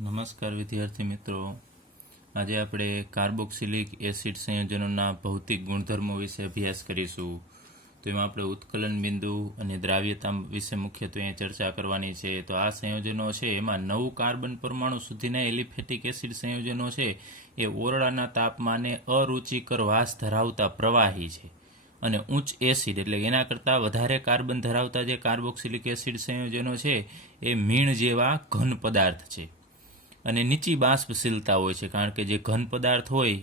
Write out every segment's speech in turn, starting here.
નમસ્કાર વિદ્યાર્થી મિત્રો. આજે આપણે કાર્બોક્સિલિક એસિડ સંયોજનોના ભૌતિક ગુણધર્મો વિશે અભ્યાસ કરીશું. તો એમાં આપણે ઉત્કલન બિંદુ અને દ્રાવ્યતા વિશે મુખ્યત્વે ચર્ચા કરવાની છે. તો આ સંયોજનો છે એમાં 9 કાર્બન પરમાણુ સુધીના એલિફેટિક એસિડ સંયોજનો છે એ ઓરડાના તાપમાને અરુચિકર વાસ ધરાવતા પ્રવાહી છે. અને ઉચ્ચ એસિડ એટલે એના કરતાં વધારે કાર્બન ધરાવતા જે કાર્બોક્સિલિક એસિડ સંયોજનો છે એ મીણ જેવા ઘન પદાર્થ છે. અને નીચી બાષ્પશીલતા હોય છે, કારણ કે જે ઘન પદાર્થ હોય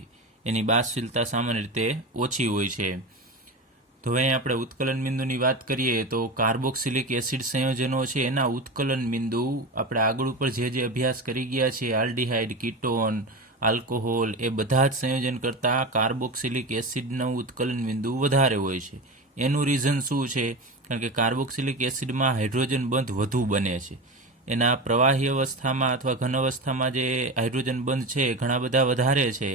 એની બાષ્પશીલતા સામાન્ય રીતે ઓછી હોય છે. તો અહીં આપણે ઉત્કલન બિંદુની વાત કરીએ તો કાર્બોક્સિલિક એસિડ સંયોજનો છે એના ઉત્કલન બિંદુ આપણે આગળ ઉપર જે અભ્યાસ કરી ગયા છે, આલ્ડીહાઇડ, કીટોન, આલ્કોહોલ, એ બધા જ સંયોજન કરતાં કાર્બોક્સિલિક એસિડનું ઉત્કલન બિંદુ વધારે હોય છે. એનું રીઝન શું છે? કારણ કે કાર્બોક્સિલિક એસિડમાં હાઇડ્રોજન બંધ વધુ બને છે. એના પ્રવાહી અવસ્થામાં અથવા ઘન અવસ્થામાં જે હાઇડ્રોજન બંધ છે ઘણા બધા વધારે છે.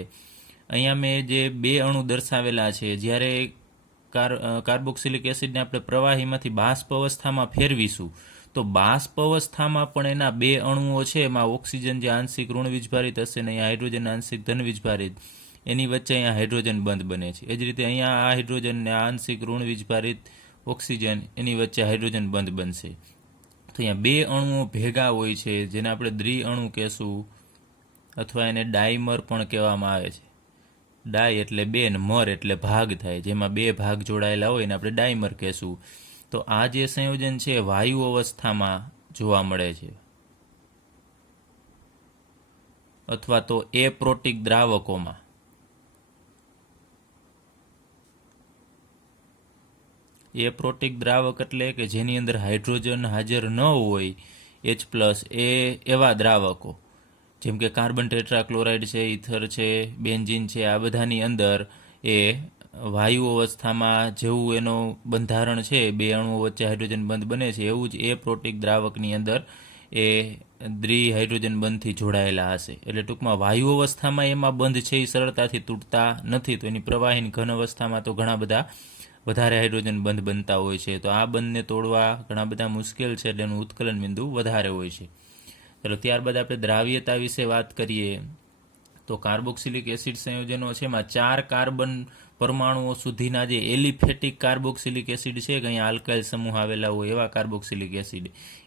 અહીંયા મેં જે 2 અણુ દર્શાવેલા છે, જ્યારે કાર્બોક્સિલિક એસિડને આપણે પ્રવાહીમાંથી બાષ્પ અવસ્થામાં ફેરવીશું તો બાષ્પ અવસ્થામાં પણ એના 2 અણુઓ છે, એમાં ઓક્સિજન જે આંશિક ઋણ વીજભારિત હશે ને અહીંયા હાઇડ્રોજન આંશિક ધન વીજભારિત, એની વચ્ચે અહીંયા હાઇડ્રોજન બંધ બને છે. એ જ રીતે અહીંયા આ હાઇડ્રોજન ને આંશિક ઋણ વીજભારિત ઓક્સિજન, એની વચ્ચે હાઇડ્રોજન બંધ બનશે. તો અહીંયા 2 અણુઓ ભેગા હોય છે, જેને આપણે દ્વિ અણુ કહેશું, અથવા એને ડાયમર પણ કહેવામાં આવે છે. ડાય એટલે 2 ને મર એટલે ભાગ થાય, જેમાં 2 ભાગ જોડાયેલા હોય એને આપણે ડાયમર કહેશું. તો આ જે સંયોજન છે વાયુ અવસ્થામાં જોવા મળે છે, અથવા તો એપ્રોટિક દ્રાવકોમાં. એપ્રોટિક દ્રાવક એટલે કે જેની અંદર હાઇડ્રોજન હાજર ન હોય, H+, એવા દ્રાવકો જેમ કે કાર્બન ટેટ્રાક્લોરાઇડ છે, ઇથર છે, બેન્ઝીન છે, આ બધાની અંદર એ વાયુ અવસ્થામાં જેવું એનું બંધારણ છે, 2 અણુઓ વચ્ચે હાઇડ્રોજન બંધ બને છે, એવું જ એપ્રોટિક દ્રાવકની અંદર એ હાઇડ્રોજન બંધથી જોડાયેલા હશે. એટલે ટૂંકમાં વાયુ અવસ્થામાં એમાં બંધ છે એ સરળતાથી તૂટતા નથી. તો એની પ્રવાહીની ઘન અવસ્થામાં તો ઘણા બધા વધારે હાઇડ્રોજન બંધ બનતા હોય છે. તો આ બંધને તોડવા ઘણા બધા મુશ્કેલ છે, એટલે એનું ઉત્કલન બિંદુ વધારે હોય છે. ચાલો ત્યારબાદ આપણે દ્રાવ્યતા વિશે વાત કરીએ. તો કાર્બોક્સિલિક એસિડ સંયોજનો છે એમાં 4 કાર્બન પરમાણુઓ સુધીના જે એલિફેટિક કાર્બોક્સિલિક એસિડ છે કે અહીંયા આલ્કાઇલ સમૂહ આવેલા હોય એવા કાર્બોક્સિલિક એસિડ,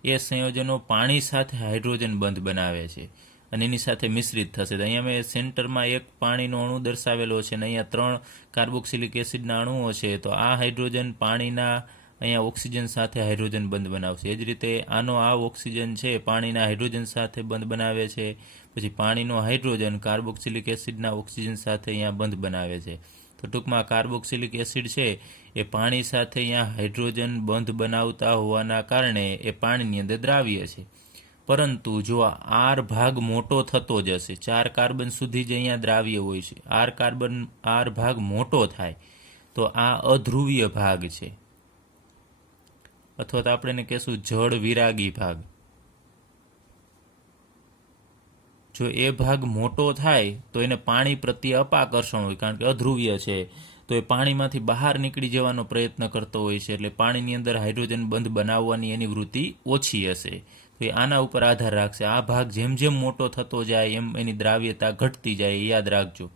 એ સંયોજનો પાણી સાથે હાઇડ્રોજન બંધ બનાવે છે અને એની સાથે મિશ્રિત થશે. તો અહીંયા મેં સેન્ટરમાં એક પાણીનો અણુ દર્શાવેલો છે અને અહીંયા 3 કાર્બોક્સિલિક એસિડના અણુઓ છે. તો આ હાઇડ્રોજન પાણીના અહીંયા ઓક્સિજન સાથે હાઇડ્રોજન બંધ બનાવશે. એ જ રીતે આનો આ ઓક્સિજન છે પાણીના હાઇડ્રોજન સાથે બંધ બનાવે છે. પછી પાણીનો હાઇડ્રોજન કાર્બોક્સિલિક એસિડના ઓક્સિજન સાથે અહીંયા બંધ બનાવે છે. તો ટૂંકમાં કાર્બોક્સિલિક એસિડ છે એ પાણી સાથે અહીંયા હાઇડ્રોજન બંધ બનાવતા હોવાના કારણે એ પાણીની અંદર દ્રાવ્ય છે. પરંતુ જો આર ભાગ મોટો થતો જશે, 4 કાર્બન સુધી જ અહીંયા દ્રાવ્ય હોય છે, આર ભાગ મોટો થાય તો આ અધ્રુવીય ભાગ છે, અથવા તો આપણે એને કહેશું જળ વિરાગી ભાગ. જો એ ભાગ મોટો થાય તો એને પાણી પ્રત્યે અપાકર્ષણ હોય, કારણ કે અધ્રુવીય છે, તો એ પાણીમાંથી બહાર નીકળી જવાનો પ્રયત્ન કરતો હોય છે. એટલે પાણીની અંદર હાઇડ્રોજન બંધ બનાવવાની એની વૃત્તિ ઓછી હશે. તો એ આના ઉપર આધાર રાખશે. આ ભાગ જેમ જેમ મોટો થતો જાય એમ એની દ્રાવ્યતા ઘટતી જાય, એ યાદ રાખજો.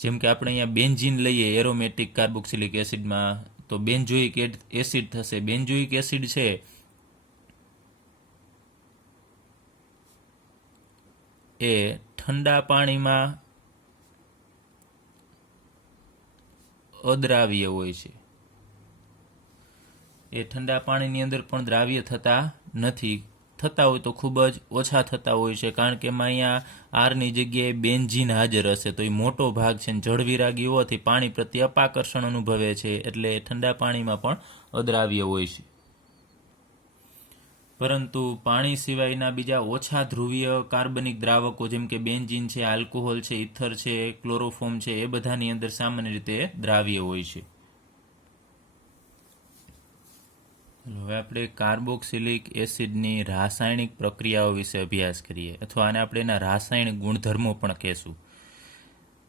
જેમ કે આપણે અહીંયા બેન્ઝીન લઈએ એરોમેટિક કાર્બોક્સિલિક એસિડમાં, તો બેન્ઝોઇક એસિડ થશે. બેન્ઝોઇક એસિડ છે એ ઠંડા પાણીમાં અદ્રાવ્ય હોય છે. એ ઠંડા પાણીની અંદર પણ દ્રાવ્ય થતા નથી, થતા હોય તો ખૂબ જ ઓછા થતા હોય છે, કારણ કે એમાં અહીંયા આરની જગ્યાએ બેન્ઝીન હાજર હશે. તો એ મોટો ભાગ છે, જળવિરાગી હોવાથી પાણી પ્રત્યે અપાકર્ષણ અનુભવે છે, એટલે ઠંડા પાણીમાં પણ અદ્રાવ્ય હોય છે. પરંતુ પાણી સિવાયના બીજા ઓછા ધ્રુવીય કાર્બનિક દ્રાવકો જેમ કે બેન્ઝીન છે, આલ્કોહોલ છે, ઇથર છે, ક્લોરોફોર્મ છે, એ બધાની અંદર સામાન્ય રીતે દ્રાવ્ય હોય છે. હવે આપણે કાર્બોક્સિલિક એસિડની રાસાયણિક પ્રક્રિયાઓ વિશે અભ્યાસ કરીએ, અથવા આને આપણે એના રાસાયણિક ગુણધર્મો પણ કહેશું.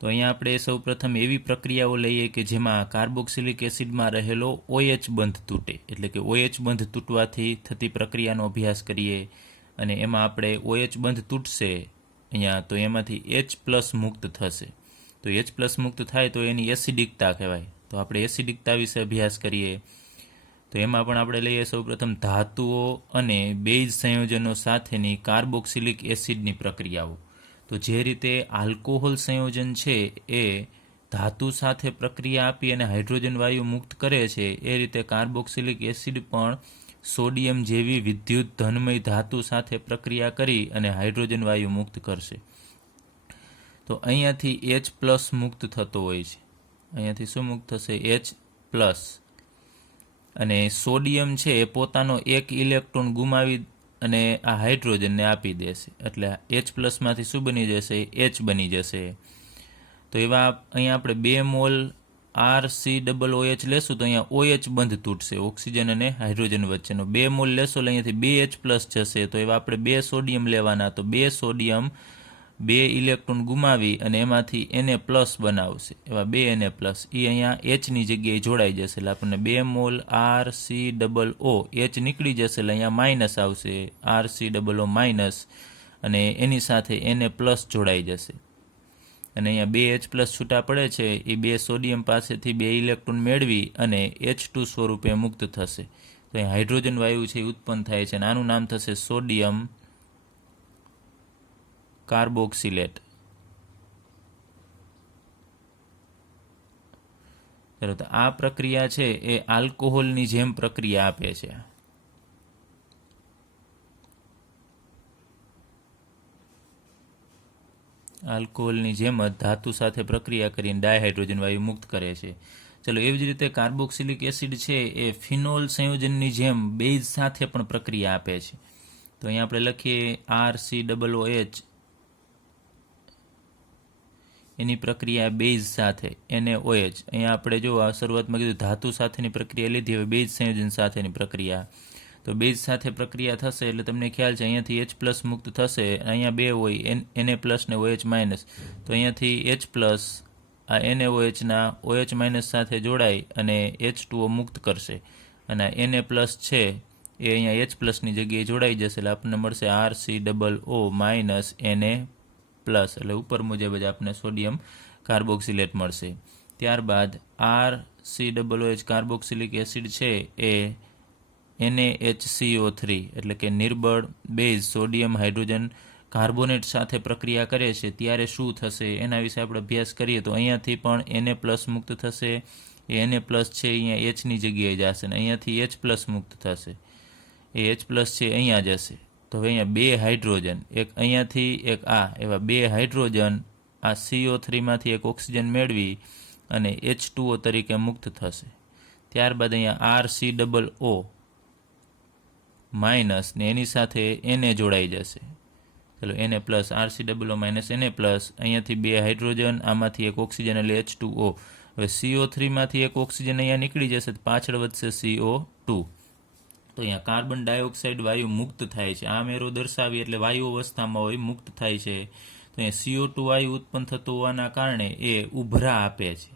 તો અહીંયા આપણે સૌપ્રથમ એવી પ્રક્રિયાઓ લઈએ કે જેમાં કાર્બોક્સિલિક એસિડમાં રહેલો OH બંધ તૂટે, એટલે કે OH બંધ તૂટવાથી થતી પ્રક્રિયાનો અભ્યાસ કરીએ. અને એમાં આપણે OH બંધ તૂટશે અહીંયા, તો એમાંથી H+ મુક્ત થશે. તો H+ મુક્ત થાય તો એની એસિડિકતા કહેવાય. તો આપણે એસિડિકતા વિશે અભ્યાસ કરીએ. તો એમાં પણ આપણે લઈએ સૌપ્રથમ ધાતુઓ અને બેઝ સંયોજનો સાથેની કાર્બોક્સિલિક એસિડની પ્રક્રિયાઓ. તો જે રીતે આલ્કોહોલ સંયોજન છે એ ધાતુ સાથે પ્રક્રિયા આપી અને હાઇડ્રોજન વાયુ મુક્ત કરે છે, એ રીતે કાર્બોક્સિલિક એસિડ પણ સોડિયમ જેવી વિદ્યુત ધનમય ધાતુ સાથે પ્રક્રિયા કરી અને હાઇડ્રોજન વાયુ મુક્ત કરશે. તો અહીંયાથી H+ મુક્ત થતો હોય છે. અહીંયાથી શું મુક્ત થશે? H+. અને સોડિયમ છે એ પોતાનો એક ઇલેક્ટ્રોન ગુમાવી અને આ હાઇડ્રોજનને આપી દેશે, એટલે H+ માંથી શું બની જશે? H બની જશે. તો એવા અહીંયા આપણે 2 મોલ RCOOH લેશું તો અહીંયા OH બંધ તૂટશે, ઓક્સિજન અને હાઇડ્રોજન વચ્ચેનો. 2 મોલ લેશો એટલે અહીંયાથી 2H+ જશે. તો એવા આપણે 2 સોડિયમ લેવાના, તો 2 સોડિયમ 2 ઇલેક્ટ્રોન ગુમાવી અને એમાંથી Na+ બનાવશે, એવા 2 Na+. એ અહીંયા Hની જગ્યાએ જોડાઈ જશે, એટલે આપણને 2 મોલ RCOOH નીકળી જશે, એટલે અહીંયા માઇનસ આવશે, RCOO-, અને એની સાથે Na+ જોડાઈ જશે. અને અહીંયા 2H+ છૂટા પડે છે, એ 2 સોડિયમ પાસેથી 2 ઇલેક્ટ્રોન મેળવી અને H2 સ્વરૂપે મુક્ત થશે. તો અહીં હાઇડ્રોજન વાયુ છે એ ઉત્પન્ન થાય છે, અને આનું નામ થશે સોડિયમ કાર્બોક્સિલેટ. ચલો, તો આ પ્રક્રિયા છે એ આલ્કોહોલની જેમ પ્રક્રિયા આપે છે. આલ્કોહોલની જેમ જ ધાતુ સાથે પ્રક્રિયા કરીને ડાયહાઇડ્રોજન વાયુ મુક્ત કરે છે. ચલો, એવી જ રીતે કાર્બોક્સિલિક એસિડ છે એ ફિનોલ સંયોજનની જેમ બેઝ સાથે પણ પ્રક્રિયા આપે છે. તો અહીંયા આપણે લખીએ RCOOH, એની પ્રક્રિયા બેઝ સાથે NaOH. અહીંયા આપણે જો આ શરૂઆતમાં કીધું ધાતુ સાથેની પ્રક્રિયા લીધી, હવે બેઝ સંયોજન સાથેની પ્રક્રિયા. તો બેઝ સાથે પ્રક્રિયા થશે એટલે તમને ખ્યાલ છે અહીંયાથી H+ મુક્ત થશે, અહીંયા 2 હોય Na+ ને OH-. તો અહીંયાથી H+ આ NaOH-ના OH- સાથે જોડાઈ અને H2O મુક્ત કરશે, અને Na+ છે એ અહીંયા H+ની જગ્યાએ જોડાઈ જશે, એટલે આપણને મળશે RCOO- Na+, એટલે ઉપર મુજબ જ આપણને સોડિયમ કાર્બોક્સિલેટ મળશે. ત્યારબાદ RCOOH કાર્બોક્સિલિક એસિડ છે એ NaHCO3 એટલે કે નિર્બળ બેઝ સોડિયમ હાઇડ્રોજન કાર્બોનેટ સાથે પ્રક્રિયા કરે છે ત્યારે શું થશે એના વિશે આપણે અભ્યાસ કરીએ. તો અહીંયાથી પણ Na+ મુક્ત થશે, એ Na+ છે અહીંયા Hની જગ્યાએ જશે, અને અહીંયાથી H+ મુક્ત થશે, એ H+ છે અહીંયા જશે. તો હવે અહીંયા 2 હાઇડ્રોજન, એક અહીંયાથી એક આ, એવા 2 હાઇડ્રોજન આ CO3માંથી એક ઓક્સિજન મેળવી અને H2O તરીકે મુક્ત થશે. ત્યારબાદ અહીંયા RCOO- ને એની સાથે Na જોડાઈ જશે. ચલો, Na+, RCOO- Na+, અહીંયાથી 2 હાઇડ્રોજન, આમાંથી એક ઓક્સિજન એટલે H2O. હવે CO3માંથી એક ઓક્સિજન અહીંયા નીકળી જશે, પાછળ વધશે CO2. તો અહીંયા કાર્બન ડાયોક્સાઇડ વાયુ મુક્ત થાય છે. આમ એરો દર્શાવી એટલે વાયુ અવસ્થામાં હોય, મુક્ત થાય છે. તો અહીંયા CO2 વાયુ ઉત્પન્ન થતો હોવાના કારણે એ ઉભરા આપે છે.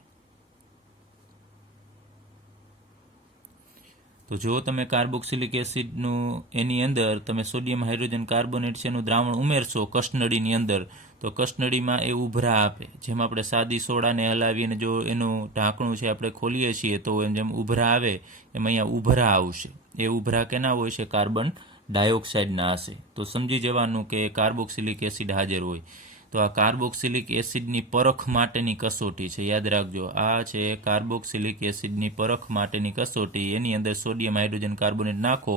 તો જો તમે કાર્બોક્સિલિક એસિડનું એની અંદર તમે સોડિયમ હાઇડ્રોજન કાર્બોનેટ છે એનું દ્રાવણ ઉમેરશો કસનળીની અંદર, તો કસનળીમાં એ ઉભરા આપે. જેમ આપણે સાદી સોડાને હલાવીને જો એનું ઢાંકણું છે આપણે ખોલીએ છીએ તો જેમ ઉભરા આવે એમ અહીંયા ઉભરા આવશે. એ ઉભરા કેના હોય છે? કાર્બન ડાયોક્સાઇડના હશે. તો સમજી જવાનું કે કાર્બોક્સિલિક એસિડ હાજર હોય. તો આ કાર્બોક્સિલિક એસિડની પરખ માટેની કસોટી છે, યાદ રાખજો. આ છે કાર્બોક્સિલિક એસિડની પરખ માટેની કસોટી. એની અંદર સોડિયમ હાઇડ્રોજન કાર્બોનેટ નાખો,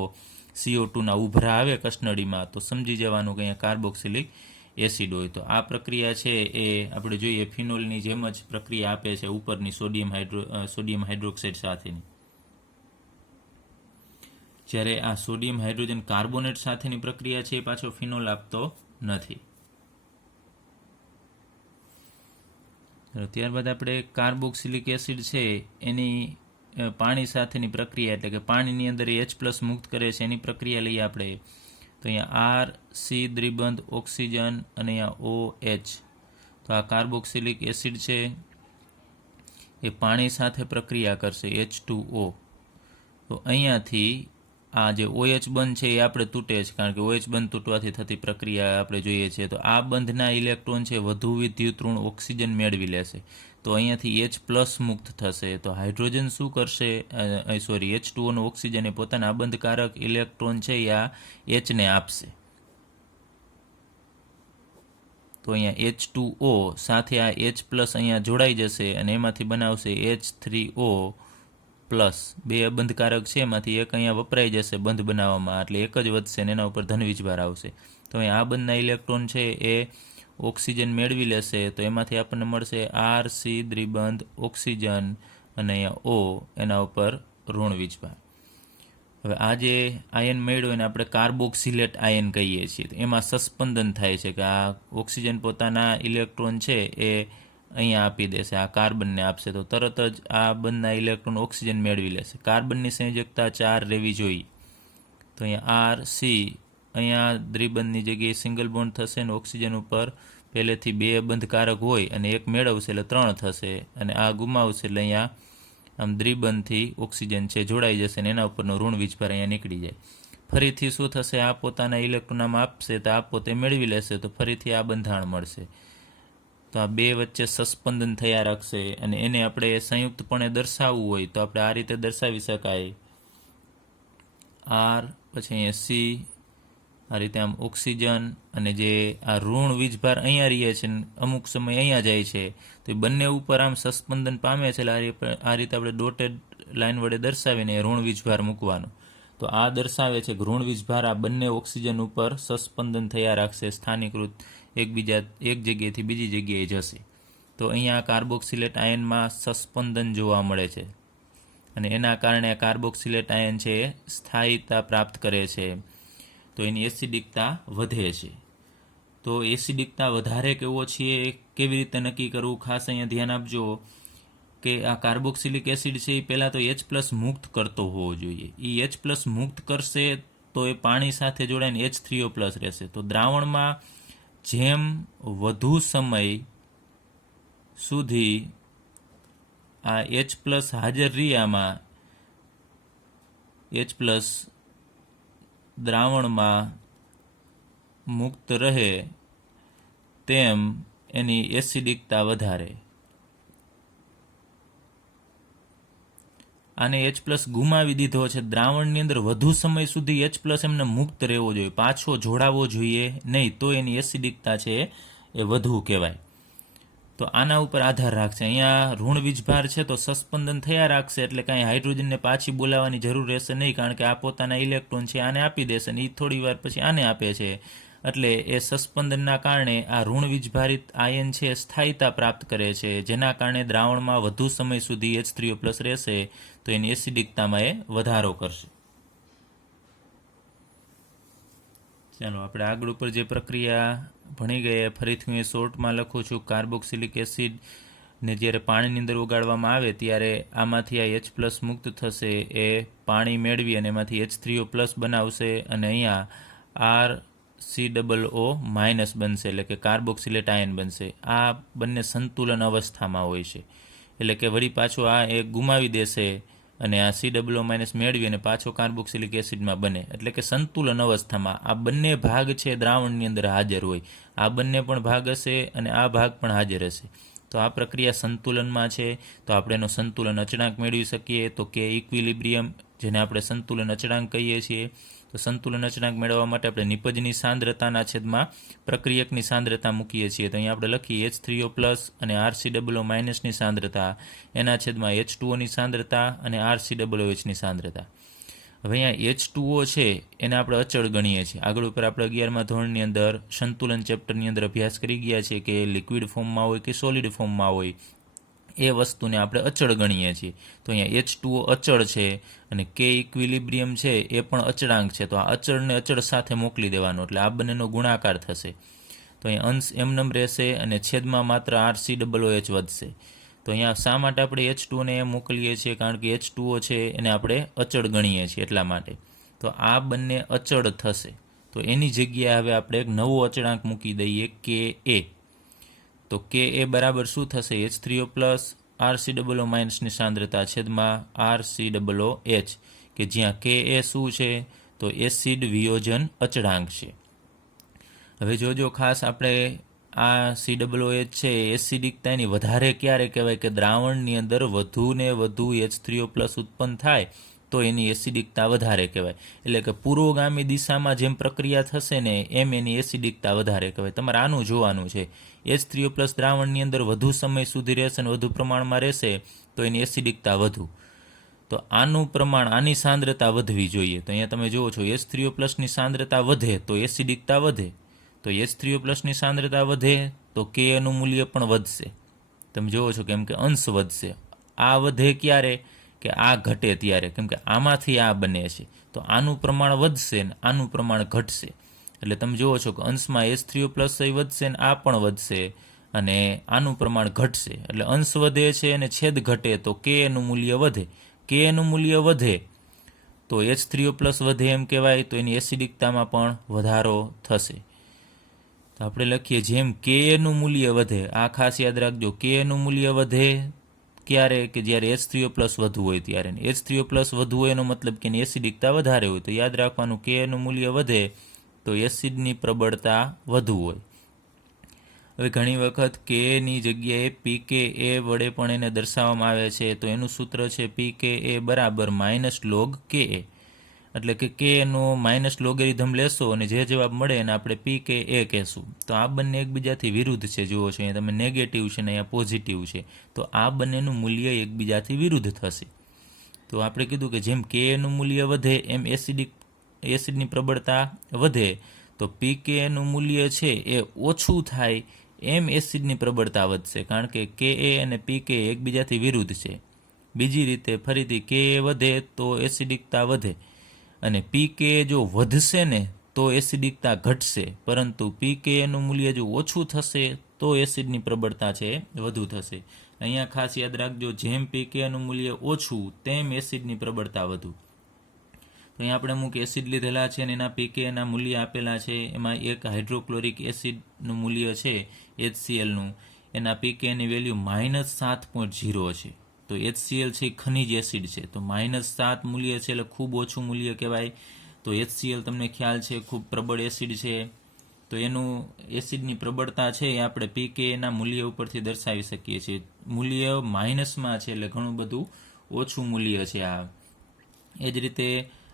CO2ના ઉભરા આવે કસનળીમાં, તો સમજી જવાનું કે અહીંયા કાર્બોક્સિલિક એસિડ હોય. તો આ પ્રક્રિયા છે એ આપણે જોઈએ ફિનોલની જેમ જ પ્રક્રિયા આપે છે ઉપરની સોડિયમ હાઇડ્રોક્સાઇડ સાથેની. જ્યારે આ સોડિયમ હાઇડ્રોજન કાર્બોનેટ સાથેની પ્રક્રિયા છે એ પાછો ફિનોલ આપતો નથી. ત્યારબાદ આપણે કાર્બોક્સિલિક એસિડ છે એની પાણી સાથેની પ્રક્રિયા એટલે કે પાણીની અંદર H+ મુક્ત કરે છે એની પ્રક્રિયા લઈએ આપણે. તો અહીંયા RC દ્વિબંધ ઓક્સિજન અને અહીંયા OH. તો આ કાર્બોક્સિલિક એસિડ છે એ પાણી સાથે પ્રક્રિયા કરશે H2O. તો અહીંયાથી આ જે OH બંધ છે એ આપણે તૂટે છે, કારણ કે OH બંધ તૂટવાથી થતી પ્રક્રિયા આપણે જોઈએ છીએ. તો આ બંધના ઇલેક્ટ્રોન છે વધુ વિદ્યુત ઋણ ઓક્સિજન મેળવી લેશે, તો અહીંયાથી H+ મુક્ત થશે. તો હાઇડ્રોજન શું કરશે, H2O નો ઓક્સિજન એ પોતાના અબંધકારક ઇલેક્ટ્રોન છે એ આ Hને આપશે. તો અહીંયા H2O સાથે આ H+ અહીંયા જોડાઈ જશે અને એમાંથી બનાવશે H3O+. બે અબંધકારક છે એમાંથી એક અહીંયા વપરાઈ જશે બંધ બનાવવામાં, એટલે એક જ વધશે અને એના ઉપર ધન વીજભાર આવશે. તો અહીંયા આ બંધના ઇલેક્ટ્રોન છે એ ઓક્સિજન મેળવી લેશે, તો એમાંથી આપણને મળશે RC દ્વિબંધ ઓક્સિજન અને અહીંયા O એના ઉપર ઋણ વીજભાર. હવે આ જે આયન મળ્યો એને આપણે કાર્બોક્સિલેટ આયન કહીએ છીએ. એમાં સસ્પંદન થાય છે કે આ ઓક્સિજન પોતાના ઇલેક્ટ્રોન છે એ અહીંયા આપી દેશે, આ કાર્બનને આપશે, તો તરત જ આ બંધના ઇલેક્ટ્રોન ઓક્સિજન મેળવી લેશે. કાર્બનની સંયોજકતા 4 રહેવી જોઈએ. તો અહીંયા RC અહીંયા દ્વિબંધની જગ્યાએ સિંગલ બોન્ડ થશે અને ઓક્સિજન ઉપર પહેલેથી 2 બંધકારક હોય અને એક મેળવશે એટલે 3 થશે, અને આ ગુમાવશે એટલે અહીંયા આમ દ્વિબંધથી ઓક્સિજન છે જોડાઈ જશે અને એના ઉપરનો ઋણ વીજભાર અહીંયા નીકળી જાય. ફરીથી શું થશે, આ પોતાના ઇલેક્ટ્રોન આમ આપશે તો આ પોતે મેળવી લેશે, તો ફરીથી આ બંધારણ મળશે. તો આ બે વચ્ચે સસ્પંદન થયા રાખશે અને એને આપણે સંયુક્તપણે દર્શાવવું હોય તો આપણે આ રીતે દર્શાવી શકાય. R પછી અહીંયા C, આ રીતે આમ ઓક્સિજન અને જે આ ઋણ વીજભાર અહીંયા રહીએ છે ને અમુક સમય અહીંયા જાય છે, તો એ બંને ઉપર આમ સસ્પંદન પામે છે એટલે આ રીતે આપણે ડોટેડ લાઇન વડે દર્શાવીને ઋણ વીજભાર મૂકવાનો. તો આ દર્શાવે છે કે ઋણ વીજભાર આ બંને ઓક્સિજન ઉપર સસ્પંદન થયા રાખશે, સ્થાનીકૃત એક જગ્યાએથી બીજી જગ્યાએ જશે. તો અહીંયા કાર્બોક્સિલેટ આયનમાં સસ્પંદન જોવા મળે છે અને એના કારણે કાર્બોક્સિલેટ આયન છે એ સ્થાયીતા પ્રાપ્ત કરે છે, તો એની એસિડિકતા વધે છે. તો એસિડિકતા વધારે કે ઓછી એ કેવી રીતે નક્કી કરવું, ખાસ અહીંયા ધ્યાન આપજો કે આ કાર્બોક્સિલિક એસિડ છે એ પહેલાં તો H+ મુક્ત કરતો હોવો જોઈએ. એ H+ મુક્ત કરશે તો એ પાણી સાથે જોડાઈને H3O+ રહેશે. તો દ્રાવણમાં જેમ વધુ સમય સુધી આ H+ હાજર રહી, આમાં H+ દ્રાવણમાં મુક્ત રહે તેમ એની એસિડિકતા વધારે. આને H+ ગુમાવી દીધો છે, દ્રાવણની અંદર વધુ સમય સુધી H+ એમને મુક્ત રહેવો જોઈએ, પાછો જોડાવો જોઈએ નહીં, તો એની એસિડિકતા છે એ વધુ કહેવાય. તો આના ઉપર આધાર રાખશે. અહીંયા ઋણ વીજભાર છે તો સસ્પંદન થયા રાખશે એટલે કાંઈ હાઇડ્રોજનને પાછી બોલાવવાની જરૂર રહેશે નહીં, કારણ કે આ પોતાના ઇલેક્ટ્રોન છે આને આપી દેશે ને એ થોડી વાર પછી આને આપે છે, એટલે એ સસ્પંદનના કારણે આ ઋણ વીજભારિત આયન છે સ્થાયીતા પ્રાપ્ત કરે છે, જેના કારણે દ્રાવણમાં વધુ સમય સુધી H3O+ રહેશે, તો એની એસિડિકતામાં એ વધારો કરશે. ચાલો આપણે આગળ ઉપર જે પ્રક્રિયા ભણી ગયા ફરીથી હું એ શોર્ટમાં લખું છું. કાર્બોક્સિલિક એસિડ ને જ્યારે પાણીની અંદર ઓગાળવામાં આવે ત્યારે આમાંથી આ H+ મુક્ત થશે, એ પાણી મેળવી અને એમાંથી H3O+ બનાવશે અને અહીંયા RCOO- બનશે, એટલે કે કાર્બોક્સિલેટ આયન બનશે. આ બંને સંતુલન અવસ્થામાં હોય છે, એટલે કે વળી પાછો આ એક ગુમાવી દેશે અને આ COO- મેળવી અને પાછો કાર્બોક્સિલિક એસિડમાં બને, એટલે કે સંતુલન અવસ્થામાં આ બંને ભાગ છે દ્રાવણની અંદર હાજર હોય, આ બંને પણ ભાગ હશે અને આ ભાગ પણ હાજર હશે. તો આ પ્રક્રિયા સંતુલનમાં છે, તો આપણે એનો સંતુલન અચળાંક મેળવી શકીએ. તો કે ઇક્વિલિબ્રિયમ, જેને આપણે સંતુલન અચળાંક કહીએ છીએ. તો સંતુલન અચળાંક મેળવવા માટે આપણે નિપજની સાંદ્રતાના છેદમાં પ્રક્રિયકની સાંદ્રતા મૂકીએ છીએ. તો અહીંયા આપણે લખીએ H3O+ અને RCOO- ની સાંદ્રતા એના છેદમાં H2O ની સાંદ્રતા અને RCOOH ની સાંદ્રતા. હવે અહીંયા H2O છે એને આપણે અચળ ગણીએ છીએ. આગળ ઉપર આપણે 11મા ધોરણની અંદર સંતુલન ચેપ્ટરની અંદર અભ્યાસ કરી ગયા છીએ કે લિક્વિડ ફોર્મમાં હોય કે સોલિડ ફોર્મમાં હોય એ વસ્તુને આપણે અચળ ગણીએ છીએ. તો અહીંયા H2O અચળ છે અને K ઇક્વિલિબ્રિયમ છે એ પણ અચળાંક છે, તો આ અચળને અચળ સાથે મોકલી દેવાનો, એટલે આ બંનેનો ગુણાકાર થશે. તો અહીંયા અંશ એમનેમ રહેશે અને છેદમાં માત્ર RCOOH વધશે. તો અહીંયા શા માટે આપણે H2O ને મોકલીએ છીએ, કારણ કે H2O છે એને આપણે અચળ ગણીએ છીએ એટલા માટે. તો આ બંને અચળ થશે, તો એની જગ્યાએ હવે આપણે એક નવો અચળાંક મૂકી દઈએ Ka. તો Ka બરાબર શું થશે, H3O+ RCOO- ની સાંદ્રતા છેદમાં RCOOH. કે જ્યાં કે એ શું છે તો એસિડ વિયોજન અચળાંક છે. હવે જોજો ખાસ આપણે આ COOH છે એસિડિકતા એની વધારે ક્યારે કહેવાય કે દ્રાવણની અંદર વધુ ને વધુ H3O+ ઉત્પન્ન થાય તો એની એસિડિકતા વધારે કહેવાય. એટલે કે પુરોગામી દિશામાં જેમ પ્રક્રિયા થશે ને એમ એની એસિડિકતા વધારે કહેવાય. તમારે આનું જોવાનું છે. H3O+ દ્રાવણની અંદર વધુ સમય સુધી રહેશે અને વધુ પ્રમાણમાં રહેશે તો એની એસિડિકતા વધુ. તો આનું પ્રમાણ, આની સાંદ્રતા વધવી જોઈએ. તો અહીંયા તમે જુઓ છો H3O+ની સાંદ્રતા વધે તો એસિડિકતા વધે. તો H3O+ની સાંદ્રતા વધે તો Ka નું મૂલ્ય પણ વધશે. તમે જુઓ છો કેમ કે અંશ વધશે. આ વધે ક્યારે કે આ ઘટે ત્યારે, કેમ કે આમાંથી આ બને છે. તો આનું પ્રમાણ વધશે ને આનું પ્રમાણ ઘટશે. એટલે તમે જુઓ છો કે અંશમાં H3O+ વધશે ને આ પણ વધશે અને આનું પ્રમાણ ઘટશે. એટલે અંશ વધે છે અને છેદ ઘટે તો Ka નું મૂલ્ય વધે. Ka નું મૂલ્ય વધે તો H3O+ વધે એમ કહેવાય. તો એની એસિડિકતામાં પણ વધારો થશે. તો આપણે લખીએ જેમ Ka નું મૂલ્ય વધે, આ ખાસ યાદ રાખજો, Ka નું મૂલ્ય વધે ક્યારે કે જ્યારે H3O+ વધુ હોય ત્યારે. H3O+ વધુ હોય એનો મતલબ કે એની એસિડિકતા વધારે હોય. તો યાદ રાખવાનું Ka નું મૂલ્ય વધે તો એસિડની પ્રબળતા વધુ હોય. હવે ઘણી વખત Ka ની જગ્યાએ pKa વડે પણ એને દર્શાવવામાં આવે છે. તો એનું સૂત્ર છે pKa = log Ka. એટલે કે Ka નો માઇનસ લોગેરિધમ લેશો અને જે જવાબ મળે એને આપણે pKa કહેશું. તો આ બંને એકબીજાથી વિરુદ્ધ છે. જુઓ છો અહીંયા તમે નેગેટિવ છે ને અહીંયા પોઝિટિવ છે. તો આ બંનેનું મૂલ્ય એકબીજાથી વિરુદ્ધ થશે. તો આપણે કીધું કે જેમ Ka નું મૂલ્ય વધે એમ એસિડની પ્રબળતા વધે. તો pKa નું મૂલ્ય છે એ ઓછું થાય એમ એસિડની પ્રબળતા વધશે. કારણ કે Ka અને pKa એકબીજાથી વિરુદ્ધ છે. બીજી રીતે ફરીથી Ka વધે તો એસિડિકતા વધે અને pKa જો વધશે ને તો એસિડિકતા ઘટશે. પરંતુ pKa નું મૂલ્ય જો ઓછું થશે તો એસિડની પ્રબળતા છે વધુ થશે. અહીંયા ખાસ યાદ રાખજો, જેમ pKa નું મૂલ્ય ઓછું તેમ એસિડની પ્રબળતા વધુ. તો અહીંયા આપણે અમુક એસિડ લીધેલા છે અને એના pKa મૂલ્ય આપેલા છે. એમાં એક હાઇડ્રોક્લોરિક એસિડનું મૂલ્ય છે HCl નું, એના pKa ની વેલ્યુ -7.0 છે. તો HCl છે ખનિજ એસિડ છે. તો -7 મૂલ્ય છે એટલે ખૂબ ઓછું મૂલ્ય કહેવાય. તો HCl તમને ખ્યાલ છે ખૂબ પ્રબળ એસિડ છે. તો એનું એસિડની પ્રબળતા છે એ આપણે pKa મૂલ્ય ઉપરથી દર્શાવી શકીએ છીએ. મૂલ્ય માઇનસમાં છે એટલે ઘણું બધું ઓછું મૂલ્ય છે આ. એ જ રીતે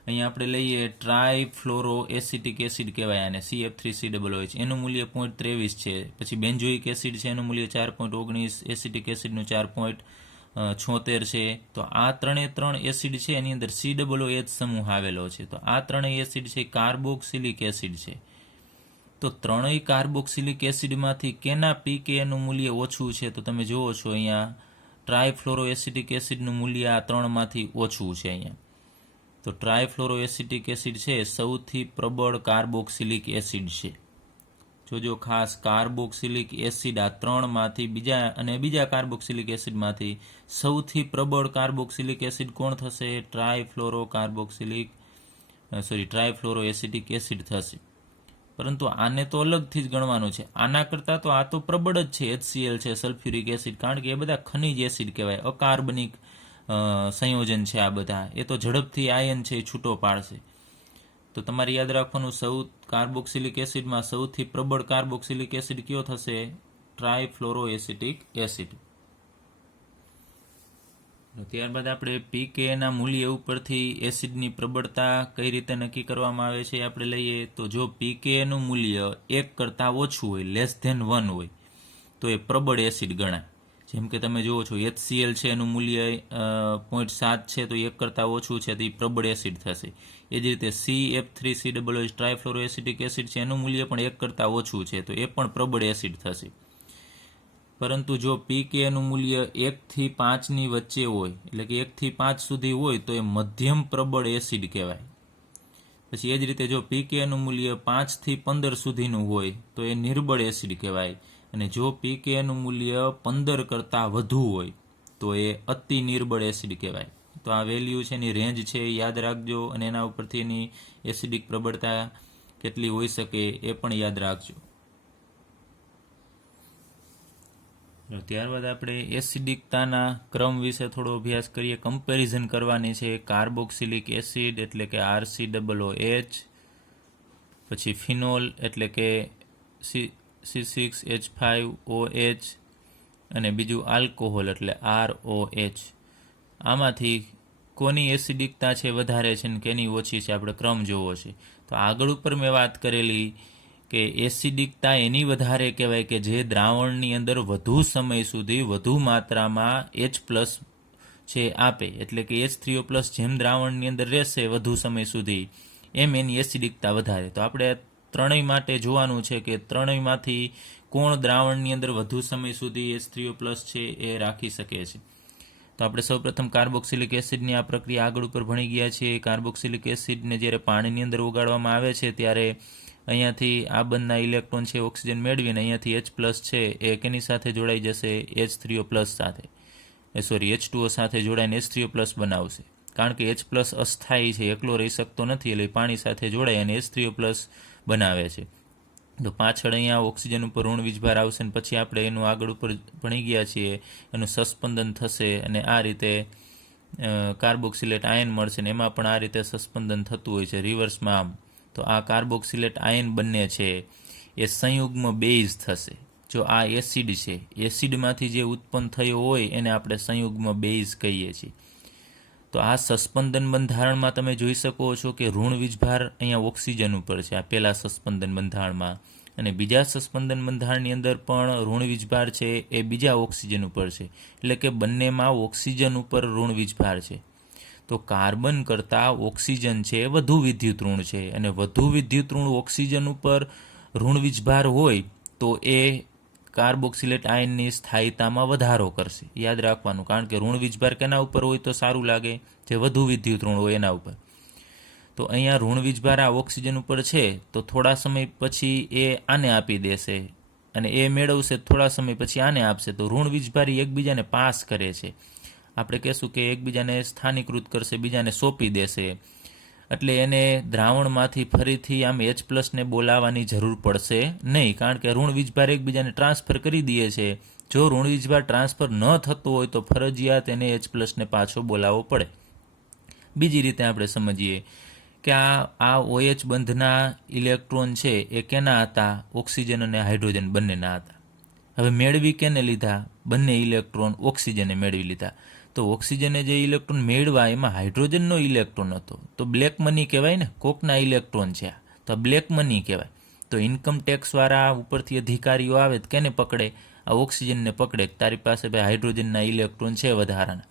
અહીંયા આપણે લઈએ ટ્રાયફ્લોરો એસિટિક એસિડ કહેવાય આને, CF3COOH. એનું મૂલ્ય 0.23 છે. પછી બેન્ઝોઇક એસિડ છે એનું મૂલ્ય 4.19, એસિટિક એસિડનું 4.76 છે. તો આ ત્રણ એસિડ છે એની અંદર COOH સમૂહ આવેલો છે. તો આ ત્રણેય એસિડ છે કાર્બોક્સિલિક એસિડ છે. તો ત્રણેય કાર્બોક્સિલિક એસિડમાંથી કેના pKa નું મૂલ્ય ઓછું છે? તો તમે જુઓ છો અહીંયા ટ્રાયફ્લોરો એસિટિક એસિડનું મૂલ્ય આ ત્રણમાંથી ઓછું છે અહીંયા. તો ટ્રાયફ્લોરો એસિટિક એસિડ છે સૌથી પ્રબળ કાર્બોક્સિલિક એસિડ છે. જોજો ખાસ, કાર્બોક્સિલિક એસિડ આ ત્રણમાંથી બીજા કાર્બોક્સિલિક એસિડમાંથી સૌથી પ્રબળ કાર્બોક્સિલિક એસિડ કોણ થશે? ટ્રાયફ્લોરો એસિટિક એસિડ થશે. પરંતુ આને તો અલગથી જ ગણવાનું છે. આના કરતાં તો આ તો પ્રબળ જ છે, HCl છે, સલ્ફ્યુરિક એસિડ, કારણ કે એ બધા ખનિજ એસિડ કહેવાય, અકાર્બનિક સંયોજન છે આ બધા. એ તો ઝડપથી આયન છે એ છૂટો પાડશે. તો તમારે યાદ રાખવાનું, કાર્બોક્સિલિક એસિડમાં સૌથી પ્રબળ કાર્બોક્સિલિક એસિડ કયો થશે? ટ્રાયફ્લોરો એસિટિક એસિડ. ત્યારબાદ આપણે pKa મૂલ્ય ઉપરથી એસિડની પ્રબળતા કઈ રીતે નક્કી કરવામાં આવે છે આપણે લઈએ. તો જો pKa નું મૂલ્ય 1 કરતાં ઓછું હોય, <1 હોય, તો એ પ્રબળ એસિડ ગણાય. જેમ કે તમે જુઓ છો HCl છે એનું મૂલ્ય 0.7 છે તો 1 કરતાં ઓછું છે તો એ પ્રબળ એસિડ થશે. એ જ રીતે CF3COOH ટ્રાયફ્લોરો એસિટિક એસિડ છે એનું મૂલ્ય પણ 1 કરતાં ઓછું છે તો એ પણ પ્રબળ એસિડ થશે. પરંતુ જો pKa નું મૂલ્ય 1 થી 5 ની વચ્ચે હોય, એટલે કે 1 થી 5 સુધી હોય તો એ મધ્યમ પ્રબળ એસિડ કહેવાય. પછી એ જ રીતે જો pKa નું મૂલ્ય 5 થી 15 સુધીનું હોય તો એ નિર્બળ એસિડ કહેવાય. અને જો pKa નું મૂલ્ય 15 કરતાં વધુ હોય તો એ અતિ નિર્બળ એસિડ કહેવાય. તો આ વેલ્યુ છે એની રેન્જ છે એ યાદ રાખજો અને એના ઉપરથી એની એસિડિક પ્રબળતા કેટલી હોઈ શકે એ પણ યાદ રાખજો. ત્યારબાદ આપણે એસિડિકતાના ક્રમ વિશે થોડો અભ્યાસ કરીએ. કમ્પેરિઝન કરવાની છે. કાર્બોક્સિલિક એસિડ એટલે કે RCOOH, પછી ફિનોલ એટલે કે C6H5OH, અને બીજું આલ્કોહોલ એટલે ROH. આમાંથી કોની એસિડિકતા છે વધારે છે ને કેની ઓછી છે આપણે ક્રમ જોવો છે. તો આગળ ઉપર મેં વાત કરેલી કે એસિડિકતા એની વધારે કહેવાય કે જે દ્રાવણની અંદર વધુ સમય સુધી વધુ માત્રામાં H+ છે આપે, એટલે કે H3O+ જેમ દ્રાવણની અંદર રહેશે વધુ સમય સુધી એમ એની એસિડિકતા વધારે. તો આપણે ત્રણેય માટે જોવાનું છે કે ત્રણેયમાંથી કોણ દ્રાવણની અંદર વધુ સમય સુધી H3O+ છે એ રાખી શકે છે. તો આપણે સૌપ્રથમ કાર્બોક્સિલિક એસિડની આ પ્રક્રિયા આગળ ઉપર ભણી ગયા છીએ. કાર્બોક્સિલિક એસિડને જ્યારે પાણીની અંદર ઓગાળવામાં આવે છે ત્યારે અહીંયાથી આ બંધના ઇલેક્ટ્રોન છે ઓક્સિજન મેળવીને અહીંયાથી H+ છે એ કેની સાથે જોડાઈ જશે? H3O+ સાથે, H2O સાથે જોડાઈને H3O+ બનાવશે. કારણ કે H+ અસ્થાયી છે, એકલો રહી શકતો નથી, એટલે પાણી સાથે જોડાય અને H3O+ બનાવે છે. તો પાછળ અહીંયા ઓક્સિજન ઉપર ઋણ વીજભાર આવશે અને પછી આપણે એનું આગળ ઉપર ભણી ગયા છીએ એનું સસ્પંદન થશે અને આ રીતે કાર્બોક્સિલેટ આયન મળશે ને એમાં પણ આ રીતે સસ્પંદન થતું હોય છે રિવર્સમાં આમ. તો આ કાર્બોક્સિલેટ આયન બંને છે એ સંયુગ્મ બેઝ થશે. જો આ એસિડ છે, એસિડમાંથી જે ઉત્પન્ન થયો હોય એને આપણે સંયુગ્મ બેઝ કહીએ છીએ. તો આ સસ્પંદન બંધારણમાં તમે જોઈ શકો છો કે ઋણ વીજભાર અહીંયા ઓક્સિજન ઉપર છે આ પહેલા સસ્પંદન બંધારણમાં, અને બીજા સસ્પંદન બંધારણની અંદર પણ ઋણ વીજભાર છે એ બીજા ઓક્સિજન ઉપર છે, એટલે કે બંનેમાં ઓક્સિજન ઉપર ઋણ વીજભાર છે. તો કાર્બન કરતાં ઓક્સિજન છે વધુ વિદ્યુત ઋણ છે, અને વધુ વિદ્યુત ઋણ ઓક્સિજન ઉપર ઋણ વીજભાર હોય તો એ કાર્બોક્સિલેટ આયનની સ્થાયીતામાં વધારો કરશે. યાદ રાખવાનું, કારણ કે ઋણ વીજભાર કેના ઉપર હોય તો સારું લાગે? જે વધુ વિદ્યુત ઋણ હોય એના ઉપર. તો અહીંયા ઋણ વીજભાર આ ઓક્સિજન ઉપર છે તો થોડા સમય પછી એ આને આપી દેશે અને એ મેળવશે, થોડા સમય પછી આને આપશે. તો ઋણ વીજભાર એકબીજાને પાસ કરે છે. આપણે કહેશું કે એકબીજાને સ્થાનીકૃત કરશે, બીજાને સોંપી દેશે. એટલે એને દ્રાવણમાંથી ફરીથી આમ H+ ને બોલાવવાની જરૂર પડશે નહીં, કારણ કે ઋણ વીજભાર એકબીજાને ટ્રાન્સફર કરી દે છે. જો ઋણ વીજભાર ટ્રાન્સફર ન થતો હોય તો ફરજિયાત એને H+ ને પાછો બોલાવવો પડે. બીજી રીતે આપણે સમજીએ કે આ OH બંધના ઇલેક્ટ્રોન છે એ કેના હતા? ઓક્સિજન અને હાઇડ્રોજન બંનેના હતા. હવે મેળવી કેને લીધા? બંને ઇલેક્ટ્રોન ઓક્સિજને મેળવી લીધા. તો ઓક્સિજને જે ઇલેક્ટ્રોન મેળવા એમાં હાઇડ્રોજનનો ઇલેક્ટ્રોન હતો, તો બ્લેક મની કહેવાય ને, કોકના ઇલેક્ટ્રોન છે તો બ્લેક મની કહેવાય. તો ઇન્કમ ટેક્સવાળા ઉપરથી અધિકારીઓ આવે તો કેને પકડે? આ ઓક્સિજનને પકડે. તારી પાસે ભાઈ હાઇડ્રોજનના ઇલેક્ટ્રોન છે વધારાના.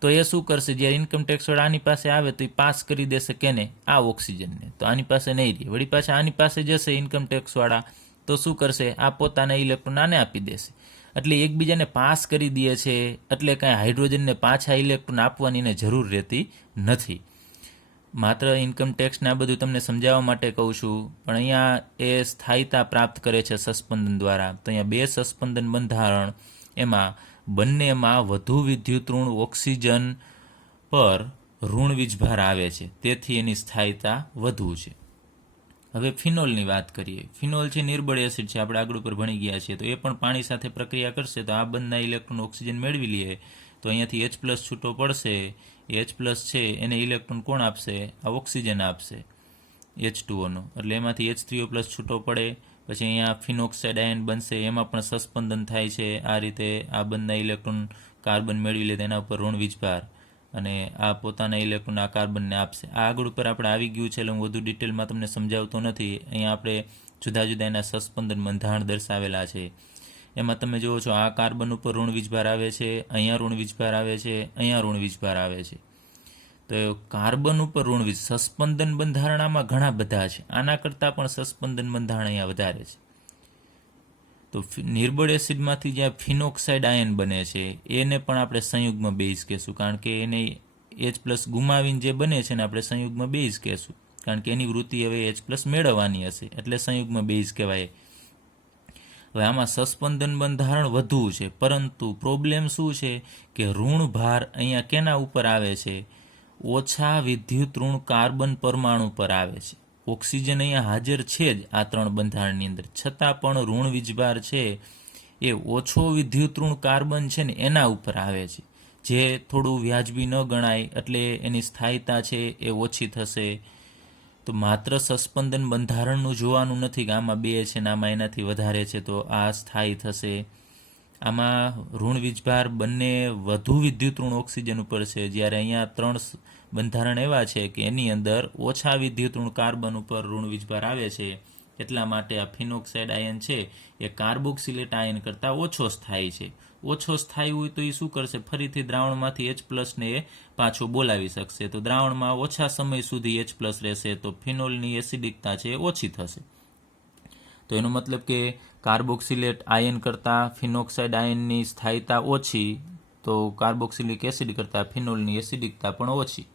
તો એ શું કરશે? જ્યારે ઇન્કમ ટેક્સવાળા આની પાસે આવે તો એ પાસ કરી દેશે કેને? આ ઓક્સિજનને. તો આની પાસે નહીં રહે. વળી પાછા આની પાસે જશે ઇન્કમ ટેક્સવાળા તો શું કરશે? આ પોતાના ઇલેક્ટ્રોન આને આપી દેશે. એટલે એકબીજાને પાસ કરી દે છે, એટલે કાંઈ હાઇડ્રોજનને પાછા ઇલેક્ટ્રોન આપવાની એને જરૂર રહેતી નથી. માત્ર ઇન્કમ ટેક્સને આ બધું તમને સમજાવવા માટે કહું છું, પણ અહીંયા એ સ્થાયીતા પ્રાપ્ત કરે છે સસ્પંદન દ્વારા. તો અહીંયા બે સસ્પંદન બંધારણ, એમાં બંનેમાં વધુ વિદ્યુત ઋણ ઓક્સિજન પર ઋણ વીજભાર આવે છે, તેથી એની સ્થાયીતા વધુ છે. હવે ફિનોલની વાત કરીએ. ફિનોલ છે નિર્બળ એસિડ છે, આપણે આગળ ઉપર ભણી ગયા છીએ. તો એ પણ પાણી સાથે પ્રક્રિયા કરશે તો આ બંધના ઇલેક્ટ્રોન ઓક્સિજન મેળવી લઈએ તો અહીંયાથી H+ છૂટો પડશે. H+ છે એને ઇલેક્ટ્રોન કોણ આપશે? આ ઓક્સિજન આપશે H2O નો. એટલે એમાંથી H3O+ છૂટો પડે. પછી અહીંયા ફિનોક્સાઇડ આયન બનશે, એમાં પણ સસ્પંદન થાય છે. આ રીતે આ બંધના ઇલેક્ટ્રોન કાર્બન મેળવી લે તેના ઉપર ઋણ વીજભાર, અને આ પોતાના ઇલેક્ટ્રોન આ કાર્બનને આપશે. આ આગળ ઉપર આપણે આવી ગયું છે એટલે હું વધુ ડિટેલમાં તમને સમજાવતો નથી. અહીંયા આપણે જુદા જુદા એના સસ્પંદન બંધારણ દર્શાવેલા છે. એમાં તમે જુઓ છો આ કાર્બન ઉપર ઋણ વીજભાર આવે છે, અહીંયા ઋણ વીજભાર આવે છે, અહીંયા ઋણ વીજભાર આવે છે. તો કાર્બન ઉપર ઋણ વીજ સસ્પંદન બંધારણ આમાં ઘણા બધા છે. આના કરતાં પણ સસ્પંદન બંધારણ અહીંયા વધારે છે. તો નિર્બળ એસિડમાંથી જ્યાં ફિનોક્સાઇડ આયન બને છે એને પણ આપણે સંયુગ્મ બેઝ કહેશું, કારણ કે એને H+ ગુમાવીને જે બને છે ને આપણે સંયુગ્મ બેઝ કહેશું, કારણ કે એની વૃત્તિ હવે H+ મેળવવાની હશે એટલે સંયુગ્મ બેઝ કહેવાય. હવે આમાં સસ્પંદન બંધારણ વધુ છે, પરંતુ પ્રોબ્લેમ શું છે કે ઋણ ભાર અહીંયા કેના ઉપર આવે છે? ઓછા વિદ્યુત ઋણ કાર્બન પરમાણુ પર આવે છે. ઓક્સિજન અહીંયા હાજર છે જ આ ત્રણ બંધારણની અંદર, છતાં પણ ઋણ વીજભાર છે એ ઓછો વિદ્યુત ઋણ કાર્બન છે ને એના ઉપર આવે છે, જે થોડું વ્યાજબી ન ગણાય, એટલે એની સ્થાયીતા છે એ ઓછી થશે. તો માત્ર સસ્પેન્શન બંધારણનું જોવાનું નથી કે આમાં 2 છે ને આમાં એનાથી વધારે છે તો આ સ્થાયી થશે. આમાં ઋણ વીજભાર બંને વધુ વિદ્યુત ઋણ ઓક્સિજન ઉપર છે, જ્યારે અહીંયા 3 બંધારણ એવા છે કે એની અંદર ઓછા વિદ્યુત ઋણ કાર્બન ઉપર ઋણ વીજભાર આવે છે. એટલા માટે આ ફિનોક્સાઇડ આયન છે એ કાર્બોક્સિલેટ આયન કરતાં ઓછો સ્થાયી છે. ઓછો સ્થાયી હોય તો એ શું કરશે, ફરીથી દ્રાવણમાંથી H+ ને એ પાછો બોલાવી શકશે. તો દ્રાવણમાં ઓછા સમય સુધી H+ રહેશે, તો ફિનોલની એસિડિકતા છે એ ઓછી થશે. તો એનો મતલબ કે કાર્બોક્સિલેટ આયન કરતાં ફિનોક્સાઇડ આયનની સ્થાયીતા ઓછી, તો કાર્બોક્સિલિક એસિડ કરતાં ફિનોલની એસિડિકતા પણ ઓછી.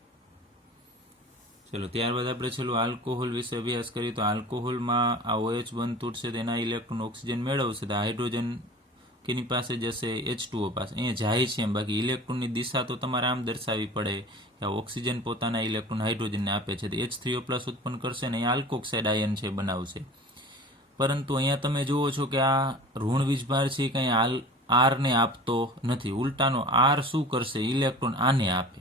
ચલો ત્યારબાદ આપણે છેલ્લું આલ્કોહોલ વિશે અભ્યાસ કરીએ. તો આલ્કોહોલમાં આ OH બંધ તૂટશે, તેના ઇલેક્ટ્રોન ઓક્સિજન મેળવશે, તો હાઇડ્રોજન કેની પાસે જશે, H2O પાસે. અહીંયા જાય છે એમ, બાકી ઇલેક્ટ્રોનની દિશા તો તમારે આમ દર્શાવવી પડે કે આ ઓક્સિજન પોતાના ઇલેક્ટ્રોન હાઇડ્રોજનને આપે છે, તો H3O+ ઉત્પન્ન કરશે ને અહીંયા આલ્કોક્સાઇડ આયન છે બનાવશે. પરંતુ અહીંયા તમે જુઓ છો કે આ ઋણ વીજભાર છે કંઈ આરને આપતો નથી, ઉલટાનો આર શું કરશે, ઇલેક્ટ્રોન આને આપે.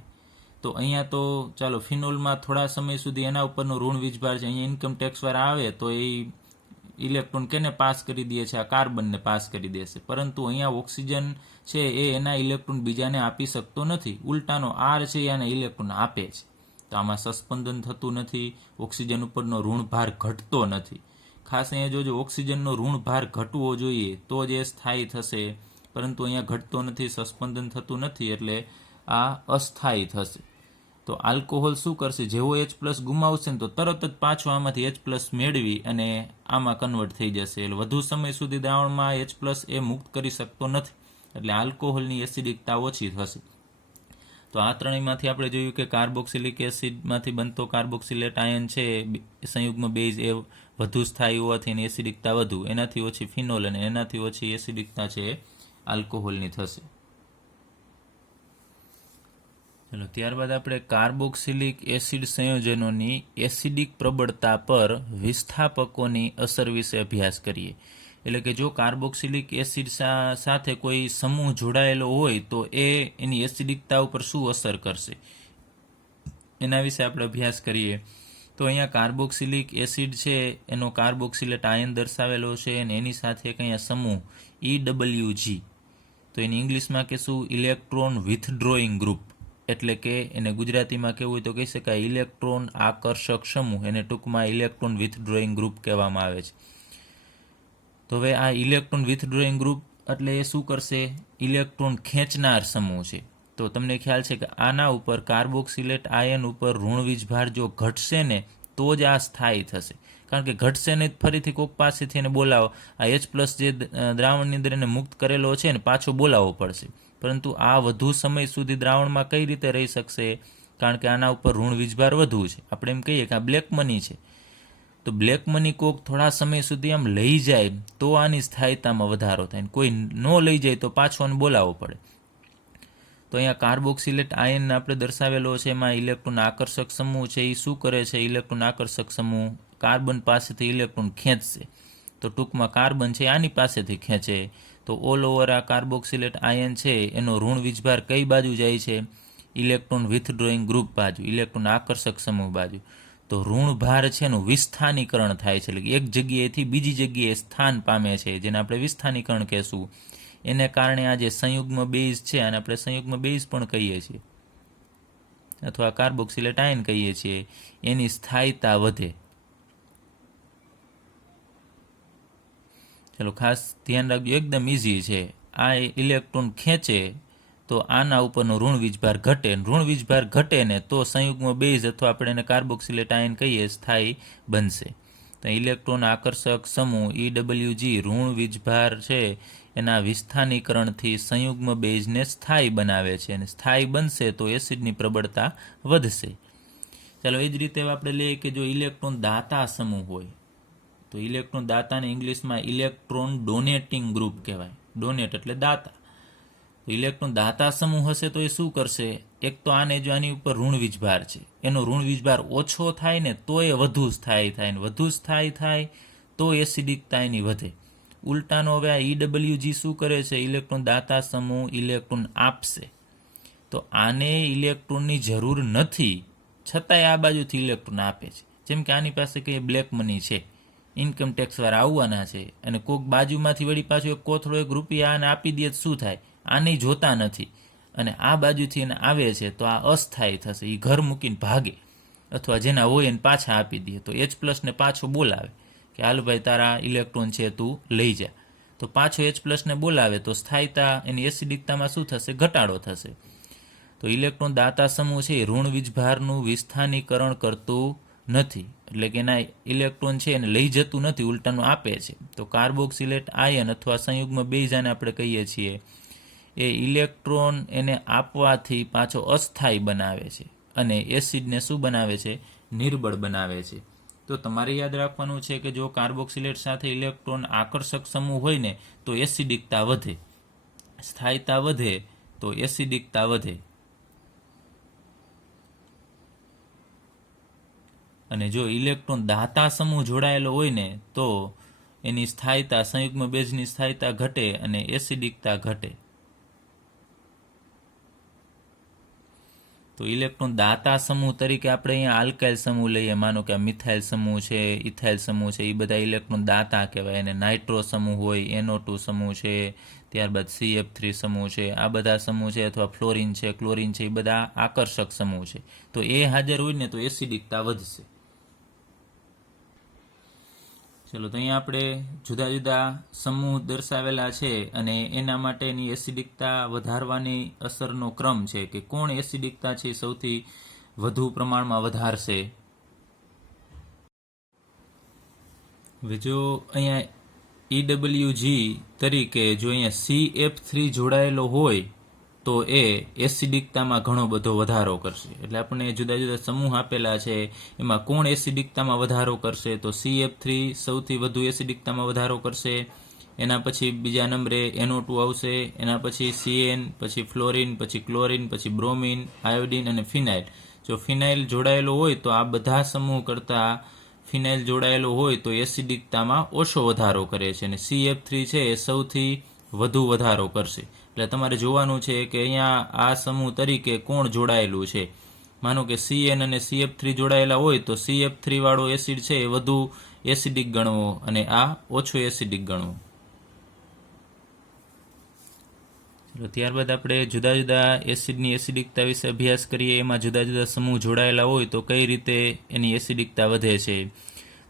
તો અહીંયા તો ચાલો ફિનોલમાં થોડા સમય સુધી એના ઉપરનો ઋણ વીજભાર છે, અહીંયા ઇન્કમ ટેક્સ વાળા આવે તો એ ઇલેક્ટ્રોન કેને પાસ કરી દે છે, આ કાર્બનને પાસ કરી દેશે. પરંતુ અહીંયા ઓક્સિજન છે એ એના ઇલેક્ટ્રોન બીજાને આપી શકતો નથી, ઉલટાનો આર છે એ આને ઇલેક્ટ્રોન આપે છે. તો આમાં સસ્પેન્શન થતું નથી, ઓક્સિજન ઉપરનો ઋણ ભાર ઘટતો નથી. ખાસ અહીંયા જોજો, ઓક્સિજનનો ઋણ ભાર ઘટવો જોઈએ તો જ એ સ્થાયી થશે, પરંતુ અહીંયા ઘટતો નથી, સસ્પેન્શન થતું નથી, એટલે આ અસ્થાયી થશે. તો આલ્કોહોલ શું કરશે, જેવો H+ ગુમાવશે ને તો તરત જ પાછો આમાંથી H+ મેળવી અને આમાં કન્વર્ટ થઈ જશે. એટલે વધુ સમય સુધી દ્રાવણમાં H+ એ મુક્ત કરી શકતો નથી, એટલે આલ્કોહોલની એસિડિકતા ઓછી થશે. તો આ ત્રણેયમાંથી આપણે જોયું કે કાર્બોક્સિલિક એસિડમાંથી બનતો કાર્બોક્સિલેટ આયન છે સંયુગ્મ બેઝ એ વધુ સ્થાયી હોવાથી એની એસિડિકતા વધુ, એનાથી ઓછી ફિનોલ અને એનાથી ઓછી એસિડિકતા છે આલ્કોહોલની થશે. ચલો ત્યારબાદ આપણે કાર્બોક્સિલિક એસિડ સંયોજનોની એસિડિક પ્રબળતા પર વિસ્થાપકોની અસર વિશે અભ્યાસ કરીએ. એટલે કે જો કાર્બોક્સિલિક એસિડ સાથે કોઈ સમૂહ જોડાયેલો હોય તો એ એની એસિડિકતા ઉપર શું અસર કરશે, એના વિશે આપણે અભ્યાસ કરીએ. તો અહીંયા કાર્બોક્સિલિક એસિડ છે એનો કાર્બોક્સિલેટ આયન દર્શાવેલો છે અને એની સાથે એક અહીંયા સમૂહ EWG, તો એની ઇંગ્લિશમાં કહેશું ઇલેક્ટ્રોન વિથડ્રોઈંગ ગ્રુપ, એટલે કે એને ગુજરાતીમાં કહેવું હોય તો કહી શકાય ઇલેક્ટ્રોન આકર્ષક સમૂહ, એને ટૂંકમાં ઇલેક્ટ્રોન વિથડ્રોઈંગ ગ્રુપ કહેવામાં આવે છે. તો હવે આ ઇલેક્ટ્રોન વિથડ્રોઈંગ ગ્રુપ એટલે એ શું કરશે, ઇલેક્ટ્રોન ખેંચનાર સમૂહ છે. તો તમને ખ્યાલ છે કે આના ઉપર કાર્બોક્સિલેટ આયન ઉપર ઋણ વીજભાર જો ઘટશે ને તો જ આ સ્થાયી થશે, કારણ કે ઘટશે ને ફરીથી કોક પાસેથી એને બોલાવો, આ H+ જે દ્રાવણની અંદર એને મુક્ત કરેલો છે ને પાછો બોલાવવો પડશે. પરંતુ આ વધુ સમય સુધી દ્રાવણમાં કઈ રીતે રહી શકશે, કારણ કે આના ઉપર ઋણ વીજભાર વધુ છે. આપણે એમ કહીએ કે આ બ્લેક મની છે, તો બ્લેક મની કોક થોડા સમય સુધી આમ લઈ જાય તો આની સ્થાયીતામાં વધારો થાય, કોઈ ન લઈ જાય તો પાછો આને બોલાવવો પડે. તો અહીંયા કાર્બોક્સિલેટ આયન આપણે દર્શાવેલો છે, એમાં ઇલેક્ટ્રોન આકર્ષક સમૂહ છે, એ શું કરે છે, ઇલેક્ટ્રોન આકર્ષક સમૂહ કાર્બન પાસેથી ઇલેક્ટ્રોન ખેંચશે. તો ટૂંકમાં કાર્બન છે આની પાસેથી ખેંચે, તો ઓલ ઓવર આ કાર્બોક્સિલેટ આયન છે એનો ઋણ વીજભાર કઈ બાજુ જાય છે, ઇલેક્ટ્રોન વિથડ્રોઈંગ ગ્રુપ બાજુ, ઇલેક્ટ્રોન આકર્ષક સમૂહ બાજુ. તો ઋણ ભાર છે એનું વિસ્થાનીકરણ થાય છે, એટલે કે એક જગ્યાએથી બીજી જગ્યાએ સ્થાન પામે છે, જેને આપણે વિસ્થાનીકરણ કહેશું. એને કારણે આ જે સંયુગ્મ બેઝ છે અને આપણે સંયુગ્મ બેઝ પણ કહીએ છીએ અથવા કાર્બોક્સિલેટ આયન કહીએ છીએ, એની સ્થાયીતા વધે. ચલો ખાસ ધ્યાન રાખજો, એકદમ ઇઝી છે. આ ઇલેક્ટ્રોન ખેંચે તો આના ઉપરનો ઋણ વીજભાર ઘટે, ઋણ વીજભાર ઘટે ને તો સંયુગ્મ બેઝ અથવા આપણે એને કાર્બોક્સિલેટ આયન કહીએ સ્થાયી બનશે. તો ઇલેક્ટ્રોન આકર્ષક સમૂહ EWG ઋણ વીજભાર છે એના વિસ્થાનીકરણથી સંયુગ્મ બેઝને સ્થાયી બનાવે છે, અને સ્થાયી બનશે તો એસિડની પ્રબળતા વધશે. ચાલો એ જ રીતે આપણે લઈએ કે જો ઇલેક્ટ્રોન દાતા સમૂહ હોય તો ઇલેક્ટ્રોન દાતાને ઇંગ્લિશમાં ઇલેક્ટ્રોન ડોનેટિંગ ગ્રુપ કહેવાય. ડોનેટ એટલે દાતા. તો ઇલેક્ટ્રોન દાતા સમૂહ હશે તો એ શું કરશે, એક તો આને જો આની ઉપર ઋણ વીજભાર છે એનો ઋણ વીજભાર ઓછો થાય ને તો એ વધુ સ્થાયી થાય, ને વધુ સ્થાયી થાય તો એસિડિકતા એની વધે. ઉલટાનો હવે આ EWG શું કરે છે? ઇલેક્ટ્રોન દાતા સમૂહ ઇલેક્ટ્રોન આપશે. તો આને ઇલેક્ટ્રોનની જરૂર નથી, છતાંય આ બાજુથી ઇલેક્ટ્રોન આપે છે. જેમ કે આની પાસે કંઈ બ્લેક મની છે, ઇન્કમ ટેક્સવાળા આવવાના છે, અને કોઈક બાજુમાંથી વળી પાછું એક કોથળો એક રૂપિયા આને આપી દે તો શું થાય? આને જોતા નથી, અને આ બાજુથી એને આવે છે તો આ અસ્થાયી થશે. એ ઘર મૂકીને ભાગે, અથવા જેના હોય એને પાછા આપી દે. તો H+ ને પાછો બોલાવે કે હાલ ભાઈ તારા ઇલેક્ટ્રોન છે તું લઈ જા. તો પાછો H+ ને બોલાવે તો સ્થાયીતા એની એસિડિકતામાં શું થશે? ઘટાડો થશે. તો ઇલેક્ટ્રોન દાતા સમૂહ છે એ ઋણ વીજભારનું વિસ્થાનીકરણ કરતું નથી, એટલે કે એના ઇલેક્ટ્રોન છે એને લઈ જતું નથી, ઉલટાનું આપે છે. તો કાર્બોક્સિલેટ આયન અથવા સંયુગ્મ બેઝ આને આપણે કહીએ છીએ, એ ઇલેક્ટ્રોન એને આપવાથી પાછો અસ્થાયી બનાવે છે, અને એસિડને શું બનાવે છે? નિર્બળ બનાવે છે. તો તમારે યાદ રાખવાનું છે કે જો કાર્બોક્સિલેટ સાથે ઇલેક્ટ્રોન આકર્ષક સમૂહ હોય ને તો એસિડિકતા વધે, સ્થાયીતા વધે તો એસિડિકતા વધે. અને જો ઇલેક્ટ્રોન દાતા સમૂહ જોડાયેલો હોય ને તો એની સ્થાયીતા, સંયુગ્મ બેઝની સ્થાયીતા ઘટે અને એસિડિકતા ઘટે. તો ઇલેક્ટ્રોન દાતા સમૂહ તરીકે આપણે અહીંયા આલ્કાઇલ સમૂહ લઈએ, માનો કે આ મિથાઇલ સમૂહ છે, ઇથાઇલ સમૂહ છે, એ બધા ઇલેક્ટ્રોન દાતા કહેવાય. અને નાઇટ્રો સમૂહ હોય, NO2 સમૂહ છે, ત્યારબાદ CF3 સમૂહ છે, આ બધા સમૂહ છે, અથવા ફ્લોરિન છે, ક્લોરિન છે, એ બધા આકર્ષક સમૂહ છે. તો એ હાજર હોય ને તો એસિડિકતા વધશે. ચલો, તો અહીંયા આપણે જુદા જુદા સમૂહ દર્શાવેલા છે, અને એના માટેની એસિડિકતા વધારવાની અસરનો ક્રમ છે કે કોણ એસિડિકતા છે સૌથી વધુ પ્રમાણમાં વધારશે. હવે જો અહીંયા EWG તરીકે જો અહીંયા CF3 જોડાયેલો હોય તો એ એસિડિકતામાં ઘણો બધો વધારો કરશે. એટલે આપણને જુદા જુદા સમૂહ આપેલા છે, એમાં કોણ એસિડિકતામાં વધારો કરશે? તો CF3 સૌથી વધુ એસિડિકતામાં વધારો કરશે. એના પછી બીજા નંબરે NO2 આવશે, એના પછી CN, પછી ફ્લોરિન, પછી ક્લોરિન, પછી બ્રોમિન, આયોડિન અને ફિનાઇલ. જો ફિનાઇલ જોડાયેલો હોય તો આ બધા સમૂહ કરતાં ફિનાઇલ જોડાયેલો હોય તો એસિડિકતામાં ઓછો વધારો કરે છે, અને CF3 છે એ સૌથી વધુ વધારો કરશે. એટલે તમારે જોવાનું છે કે અહીંયા આ સમૂહ તરીકે કોણ જોડાયેલું છે. માનો કે CN અને CF3 જોડાયેલા હોય તો CF3 વાળો એસિડ છે એ વધુ એસિડિક ગણવો, અને આ ઓછો એસિડિક ગણવો. ત્યારબાદ આપણે જુદા જુદા એસિડની એસિડિકતા વિશે અભ્યાસ કરીએ. એમાં જુદા જુદા સમૂહ જોડાયેલા હોય તો કઈ રીતે એની એસિડિકતા વધે છે.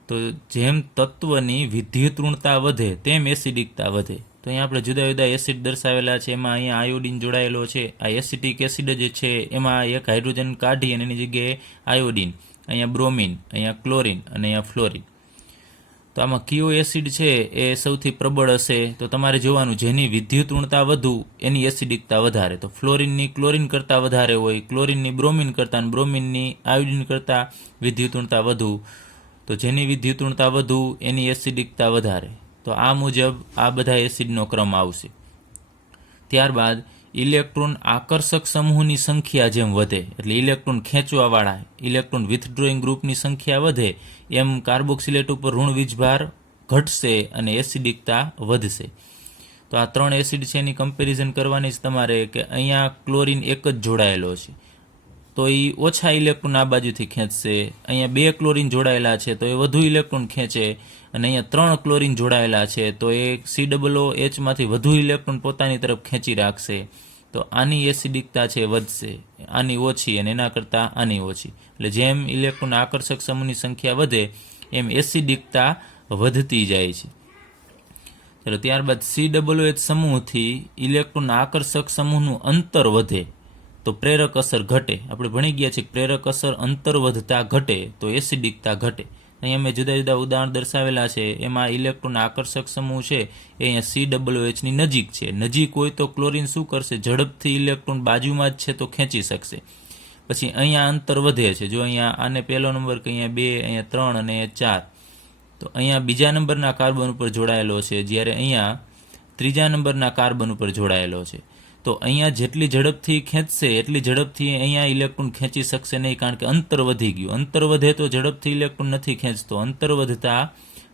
તો જેમ તત્વની વિદ્યુતઋણતા વધે તેમ એસિડિકતા વધે. તો અહીંયા આપણે જુદા જુદા એસિડ દર્શાવેલા છે. એમાં અહીંયા આયોડિન જોડાયેલો છે. આ એસિટિક એસિડ જ છે, એમાં એક હાઇડ્રોજન કાઢી અને એની જગ્યાએ આયોડિન, અહીંયા બ્રોમિન, અહીંયા ક્લોરિન અને અહીંયા ફ્લોરિન. તો આમાં કયો એસિડ છે એ સૌથી પ્રબળ હશે? તો તમારે જોવાનું, જેની વિદ્યુતઋણતા વધુ એની એસિડિકતા વધારે. તો ફ્લોરિનની ક્લોરિન કરતાં વધારે હોય, ક્લોરિનની બ્રોમિન કરતાં, અને બ્રોમિનની આયોડિન કરતાં વિદ્યુતઋણતા વધુ. તો જેની વિદ્યુતઋણતા વધુ એની એસિડિકતા વધારે. તો આ મુજબ આ બધા એસિડનો ક્રમ આવશે. ત્યારબાદ ઇલેક્ટ્રોન આકર્ષક સમૂહની સંખ્યા જેમ વધે, એટલે ઇલેક્ટ્રોન ખેંચવાવાળા, ઇલેક્ટ્રોન વિથડ્રોઈંગ ગ્રુપની સંખ્યા વધે, એમ કાર્બોક્સિલેટ ઉપર ઋણ વીજભાર ઘટશે અને એસિડિકતા વધશે. તો આ 3 એસિડ છે એની કમ્પેરિઝન કરવાની જ તમારે, કે અહીંયા ક્લોરિન એક જ જોડાયેલો છે તો એ ઓછા ઇલેક્ટ્રોન આ બાજુથી ખેંચશે. અહીંયા 2 ક્લોરિન જોડાયેલા છે તો એ વધુ ઇલેક્ટ્રોન ખેંચે, અને અહીંયા 3 ક્લોરિન જોડાયેલા છે તો એ COOH વધુ ઇલેક્ટ્રોન પોતાની તરફ ખેંચી રાખશે. તો આની એસિડિકતા છે વધશે, આની ઓછી, અને એના કરતાં આની ઓછી. એટલે જેમ ઇલેક્ટ્રોન આકર્ષક સમૂહની સંખ્યા વધે એમ એસિડિકતા વધતી જાય છે. ચલો, ત્યારબાદ COOH સમૂહથી ઇલેક્ટ્રોન આકર્ષક સમૂહનું અંતર વધે તો પ્રેરક અસર ઘટે. આપણે ભણી ગયા છીએ પ્રેરક અસર અંતર વધતા ઘટે તો એસિડિકતા ઘટે. અહીંયા મેં જુદા જુદા ઉદાહરણ દર્શાવેલા છે. એમાં ઇલેક્ટ્રોન આકર્ષક સમૂહ છે એ અહીંયા COOHની નજીક છે. નજીક હોય તો ક્લોરિન શું કરશે? ઝડપથી ઇલેક્ટ્રોન બાજુમાં જ છે તો ખેંચી શકશે. પછી અહીંયા અંતર વધે છે. જો અહીંયા આને પહેલો નંબર કે અહીંયા 2, અહીંયા 3 અને 4, તો અહીંયા બીજા નંબરના કાર્બન ઉપર જોડાયેલો છે, જ્યારે અહીંયા ત્રીજા નંબરના કાર્બન ઉપર જોડાયેલો છે. તો અહીંયા જેટલી ઝડપથી ખેંચશે એટલી ઝડપથી અહીંયા ઇલેક્ટ્રોન ખેંચી શકશે નહીં, કારણ કે અંતર વધી ગયું. અંતર વધે તો ઝડપથી ઇલેક્ટ્રોન નથી ખેંચતો. અંતર વધતા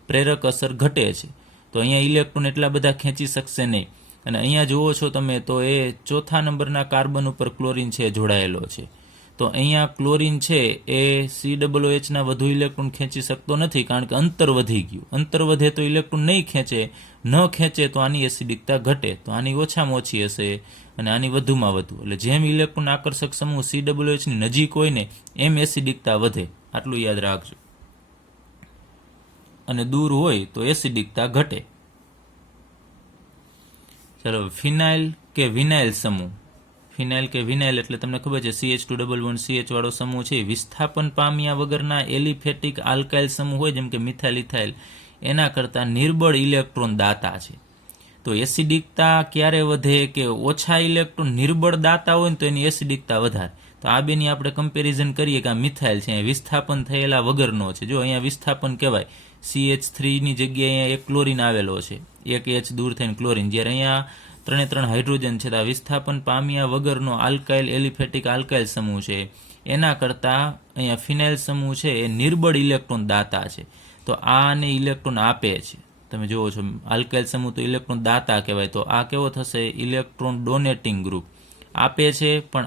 પ્રેરક અસર ઘટે છે. તો અહીંયા ઇલેક્ટ્રોન એટલા બધા ખેંચી શકશે નહીં. અને અહીંયા જુઓ છો તમે તો એ ચોથા નંબરના કાર્બન ઉપર ક્લોરીન છે જોડાયેલો છે. તો અહીંયા ક્લોરીન છે એ COOHના વધુ ઇલેક્ટ્રોન ખેંચી શકતો નથી, કારણ કે અંતર વધી ગયું. અંતર વધે તો ઇલેક્ટ્રોન નહીં ખેંચે, ન ખેંચે તો આની એસિડિકતા ઘટે. તો આની ઓછામાં ઓછી હશે અને આની વધુમાં વધુ. એટલે જેમ ઇલેક્ટ્રોન આકર્ષક સમૂહ COOHની નજીક હોય ને એમ એસિડિકતા વધે, આટલું યાદ રાખજો. અને દૂર હોય તો એસિડિકતા ઘટે. ચાલો, ફિનાઇલ કે વિનાઇલ સમૂહ. ફિનાઇલ કે વિનાઇલ એટલે તમને ખબર છે CH2 વાળો સમૂહ છે. વિસ્થાપન પામ્યા વગરના એલિફેટિક આલ્કાઇલ સમૂહ હોય જેમ કે મિથાઇલ ઇથાઇલ, એના કરતાં નિર્બળ ઇલેક્ટ્રોન દાતા છે. તો એસિડિકતા ક્યારે વધે કે ઓછા ઇલેક્ટ્રોન નિર્બળ દાતા હોય ને તો એની એસિડિકતા વધારે. તો આ બેની આપણે કમ્પેરિઝન કરીએ કે આ મિથાઇલ છે, અહીંયા વિસ્થાપન થયેલા વગરનો છે. જો અહીંયા વિસ્થાપન કહેવાય, CH3ની જગ્યાએ અહીંયા એક ક્લોરીન આવેલો છે, એક H દૂર થઈને ક્લોરીન. જ્યારે અહીંયા 3 હાઇડ્રોજન છે. તો આ વિસ્થાપન પામ્યા વગરનો આલ્કાઇલ એલિફેટિક આલ્કાઇલ સમૂહ છે. એના કરતાં અહીંયા ફિનાઇલ સમૂહ છે એ નિર્બળ ઇલેક્ટ્રોન દાતા છે. તો આને ઇલેક્ટ્રોન આપે છે. તમે જુઓ છો આલ્કાઇલ સમૂહ તો ઇલેક્ટ્રોન દાતા કહેવાય. તો આ કેવો થશે? Electron donating group. આપે છે પણ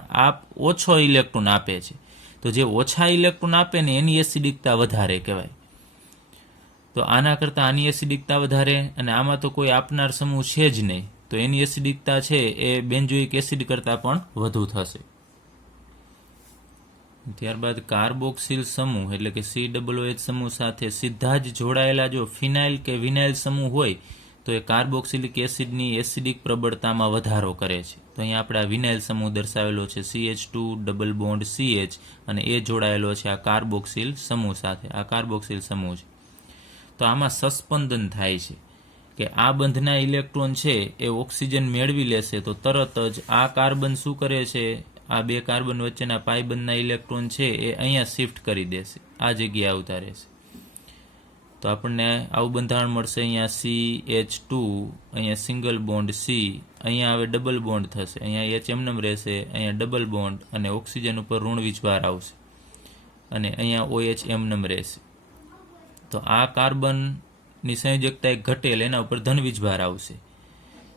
ઓછો ઇલેક્ટ્રોન આપે છે. તો જે ઓછા ઇલેક્ટ્રોન આપે ને એની એસિડિકતા વધારે કહેવાય. તો આના કરતાં આની એસિડિકતા વધારે, અને આમાં તો કોઈ આપનાર સમૂહ છે જ નહીં, તો એની એસિડિકતા છે એ બેન્ઝોઇક એસિડ કરતાં પણ વધુ થશે. ત્યારબાદ કાર્બોક્સિલ સમૂહ એટલે કે COOH સમૂહ સાથે સીધા જ જોડાયેલા જો ફિનાઇલ કે વિનાઇલ સમૂહ હોય તો એ કાર્બોક્સિલિક એસિડની એસિડિક પ્રબળતામાં વધારો કરે છે. તો અહીંયા આપણે આ વિનાઇલ સમૂહ દર્શાવેલો છે CH2 ડબલ બોન્ડ CH, અને એ જોડાયેલો છે આ કાર્બોક્સિલ સમૂહ સાથે. આ કાર્બોક્સિલ સમૂહ છે. તો આમાં સસ્પંદન થાય છે કે આ બંધના ઇલેક્ટ્રોન છે એ ઓક્સિજન મેળવી લેશે તો તરત જ આ કાર્બન શું કરે છે, આ બે કાર્બન વચ્ચેના પાઈ બંધના ઇલેક્ટ્રોન છે એ અહીંયા શિફ્ટ કરી દેશે, આ જગ્યાએ આવતા રહેશે. તો આપણને આવું બંધારણ મળશે. અહીંયા CH2, અહીંયા સિંગલ બોન્ડ C, અહીંયા હવે ડબલ બોન્ડ થશે, અહીંયા H એમનેમ રહેશે, અહીંયા ડબલ બોન્ડ, અને ઓક્સિજન ઉપર ઋણ વીજભાર આવશે, અને અહીંયા OH એમનેમ રહેશે. તો આ કાર્બનની સંયોજકતા એક ઘટેલ, એના ઉપર ધન વીજભાર આવશે.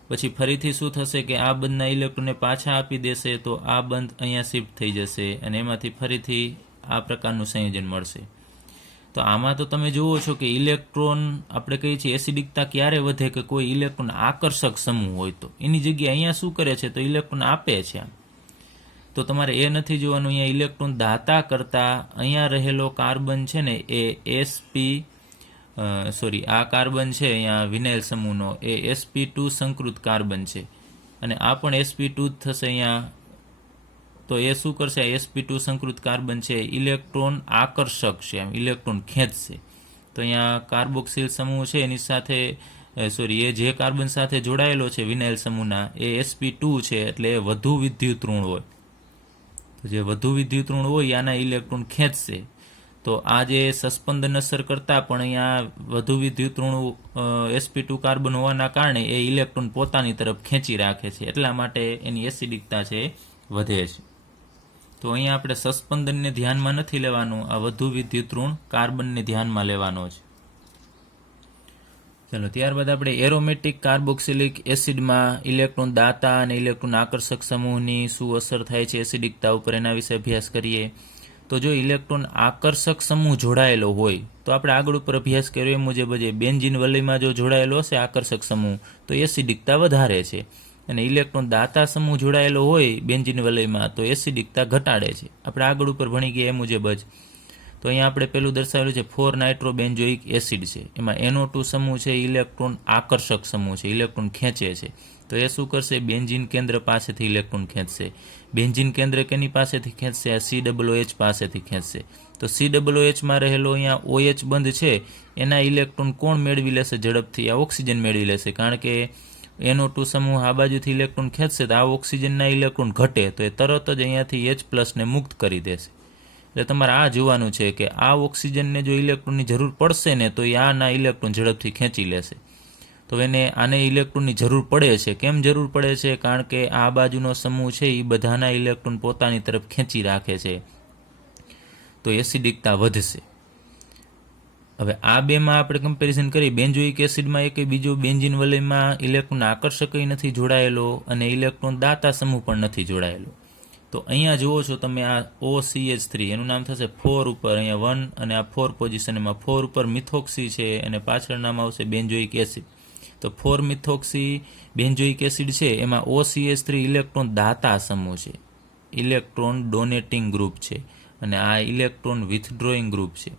પછી ફરીથી શું થશે કે આ બંધના ઇલેક્ટ્રોનને પાછા આપી દેશે, તો આ બંધ અહીંયા શિફ્ટ થઈ જશે, અને એમાંથી ફરીથી આ પ્રકારનું સંયોજન મળશે. તો આમાં તો તમે જુઓ છો કે ઇલેક્ટ્રોન આપણે કહીએ છીએ એસિડિકતા ક્યારે વધે કે કોઈ ઇલેક્ટ્રોન આકર્ષક સમૂહ હોય તો એની જગ્યાએ અહીંયા શું કરે છે તો ઇલેક્ટ્રોન આપે છે. તો તમારે એ નથી જોવાનું, અહીંયા ઇલેક્ટ્રોન દાતા કરતાં અહીંયા રહેલો કાર્બન છે ને એ આ કાર્બન છે અહીંયા વિનાઇલ સમૂહનો એ sp2 સંકૃત કાર્બન છે, અને આ પણ sp2 જ થશે અહીંયા. તો એ શું કરશે? sp2 સંકૃત કાર્બન છે ઇલેક્ટ્રોન આકર્ષક છે, એમ ઇલેક્ટ્રોન ખેંચશે. તો અહીંયા કાર્બોક્સિલ સમૂહ છે એની સાથે એ જે કાર્બન સાથે જોડાયેલો છે વિનાઇલ સમૂહના એ sp2 છે, એટલે એ વધુ વિદ્યુત ઋણ હોય. તો જે વધુ વિદ્યુત ઋણ હોય આના ઇલેક્ટ્રોન ખેંચશે. તો આ જે સસ્પંદન અસર કરતાં પણ અહીંયા વધુ વિદ્યુત ઋણ sp2 કાર્બન હોવાના કારણે એ ઇલેક્ટ્રોન પોતાની તરફ ખેંચી રાખે છે, એટલા માટે એની એસિડિકતા છે વધે છે. તો અહીંયા આપણે સસ્પંદનને ધ્યાનમાં નથી લેવાનું, આ વધુ વિદ્યુત ઋણ કાર્બનને ધ્યાનમાં લેવાનો છે. ચાલો, ત્યારબાદ આપણે એરોમેટિક કાર્બોક્સિલિક એસિડમાં ઇલેક્ટ્રોન દાતા અને ઇલેક્ટ્રોન આકર્ષક સમૂહની શું અસર થાય છે એસિડિકતા ઉપર, એના વિશે અભ્યાસ કરીએ. તો જો ઇલેક્ટ્રોન આકર્ષક સમૂહ જોડાયેલો હોય તો આપણે આગળ ઉપર અભ્યાસ કર્યો એ મુજબ જ બેન્ઝીન વલયમાં જો જોડાયેલો હશે આકર્ષક સમૂહ તો એસિડિકતા વધારે છે, અને ઇલેક્ટ્રોન દાતા સમૂહ જોડાયેલો હોય બેન્ઝીન વલયમાં તો એસિડિકતા ઘટાડે છે. આપણે આગળ ઉપર ભણી ગયા એ મુજબ જ. તો અહીંયા આપણે પેલું દર્શાવેલું છે 4 નાઇટ્રોબેન્ઝોઇક એસિડ છે, એમાં NO2 સમૂહ છે ઇલેક્ટ્રોન આકર્ષક સમૂહ છે, ઇલેક્ટ્રોન ખેંચે છે. તો એ શું કરશે? બેન્ઝીન કેન્દ્ર પાસેથી ઇલેક્ટ્રોન ખેંચશે. બેન્ઝીન કેન્દ્ર કેની પાસેથી ખેંચશે? આ COOH પાસેથી ખેંચશે. તો COOHમાં રહેલો અહીંયા OH બંધ છે એના ઇલેક્ટ્રોન કોણ મેળવી લેશે ઝડપથી? આ ઓક્સિજન મેળવી લેશે, કારણ કે NO2 સમૂહ આ બાજુથી ઇલેક્ટ્રોન ખેંચશે તો આ ઓક્સિજનના ઇલેક્ટ્રોન ઘટે તો એ તરત જ અહીંયાથી H+ ને મુક્ત કરી દેશે. એટલે તમારે આ જોવાનું છે કે આ ઓક્સિજનને જો ઇલેક્ટ્રોનની જરૂર પડશે ને તો એ આના ઇલેક્ટ્રોન ઝડપથી ખેંચી લેશે. તો આને ઇલેક્ટ્રોનની જરૂર પડે છે. કેમ જરૂર પડે છે? કારણ કે આ બાજુનો સમૂહ છે એ બધાના ઇલેક્ટ્રોન પોતાની તરફ ખેંચી રાખે છે, તો એસિડિકતા વધશે. હવે આ બેમાં આપણે કમ્પેરિઝન કરી, બેન્ઝોઇક એસિડમાં એક બીજો બેન્ઝીન વલયમાં ઇલેક્ટ્રોન આકર્ષક નથી જોડાયેલો અને ઇલેક્ટ્રોન દાતા સમૂહ પણ નથી જોડાયેલો. તો અહીંયા જુઓ છો તમે આ OCH3 એનું નામ થશે 4 ઉપર, અહીંયા 1 અને આ 4 પોઝિશન, એમાં 4 ઉપર મિથોક્સી છે અને પાછળ નામ આવશે બેન્ઝોઇક એસિડ. તો 4 મિથોક્સી બેન્ઝોઇક એસિડ છે એમાં OCH3 ઇલેક્ટ્રોન દાતા સમૂહ છે, ઇલેક્ટ્રોન ડોનેટિંગ ગ્રુપ છે, અને આ ઇલેક્ટ્રોન વિથડ્રોઈંગ ગ્રુપ છે.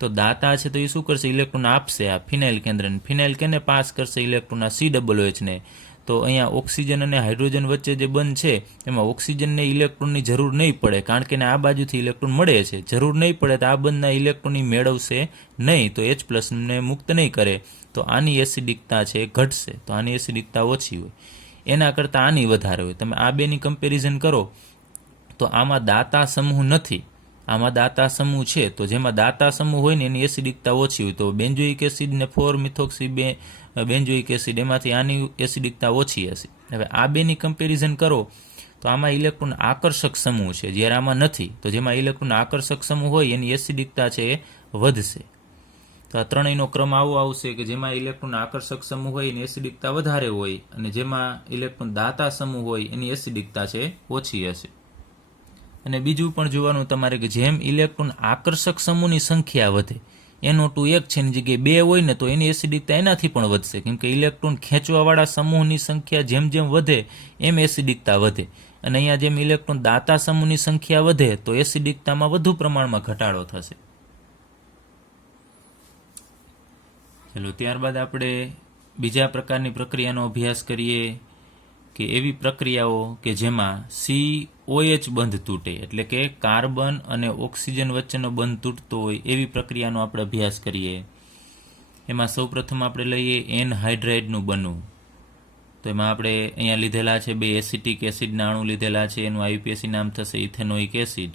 તો દાતા છે તો એ શું કરશે, ઇલેક્ટ્રોન આપશે આ ફિનાઇલ કેન્દ્રને. ફિનાઇલ કેને પાસ કરશે, ઇલેક્ટ્રોન આ COOH ને. તો અહીંયા ઓક્સિજન અને હાઇડ્રોજન વચ્ચે જે બંધ છે એમાં ઓક્સિજનને ઇલેક્ટ્રોનની જરૂર નહીં પડે, કારણ કે આ બાજુથી ઇલેક્ટ્રોન મળે છે. જરૂર નહીં પડે તો આ બંધના ઇલેક્ટ્રોન મેળવશે નહીં, તો H+ ને મુક્ત નહીં કરે, તો આની એસિડિકતા છે ઘટશે, તો આની એસિડિકતા ઓછી હોય, એના કરતાં આની વધારે હોય. તમે આ બેની કમ્પેરિઝન કરો તો આમાં દાતા સમૂહ નથી, આમાં દાતા સમૂહ છે. તો જેમાં દાતા સમૂહ હોય ને એની એસિડિકતા ઓછી હોય. તો બેન્ઝોઇક એસિડ ને 4 મિથોક્સી બેન્ઝોઇક એસિડ એમાંથી આની એસિડિકતા ઓછી હશે. હવે આ બેની કમ્પેરિઝન કરો તો આમાં ઇલેક્ટ્રોન આકર્ષક સમૂહ છે, જ્યારે આમાં નથી. તો જેમાં ઇલેક્ટ્રોન આકર્ષક સમૂહ હોય એની એસિડિકતા છે એ વધશે. તો આ ત્રણેયનો ક્રમ આવો આવશે કે જેમાં ઇલેક્ટ્રોન આકર્ષક સમૂહ હોય એની એસિડિકતા વધારે હોય, અને જેમાં ઇલેક્ટ્રોન દાતા સમૂહ હોય એની એસિડિકતા છે ઓછી હશે. અને બીજું પણ જોવાનું તમારે કે જેમ ઇલેક્ટ્રોન આકર્ષક સમૂહની સંખ્યા વધે, NO2 1 છે એની જગ્યાએ 2 હોય ને તો એની એસિડિકતા એનાથી પણ વધશે, કેમ કે ઇલેક્ટ્રોન ખેંચવાવાળા સમૂહની સંખ્યા જેમ જેમ વધે એમ એસિડિકતા વધે. અને અહીંયા જેમ ઇલેક્ટ્રોન દાતા સમૂહની સંખ્યા વધે તો એસિડિકતામાં વધુ પ્રમાણમાં ઘટાડો થશે. ચલો ત્યારબાદ આપણે બીજા પ્રકારની પ્રક્રિયાનો અભ્યાસ કરીએ કે એવી પ્રક્રિયાઓ કે જેમાં COH બંધ તૂટે, એટલે કે કાર્બન અને ઓક્સિજન વચ્ચેનો બંધ તૂટતો હોય એવી પ્રક્રિયાનો આપણે અભ્યાસ કરીએ. એમાં સૌપ્રથમ આપણે લઈએ એનહાઇડ્રાઇડનું બનવું. તો એમાં આપણે અહીંયા લીધેલા છે 2 એસિટિક એસિડના અણુ લીધેલા છે, એનું IUPAC નામ થશે ઇથેનોઇક એસિડ.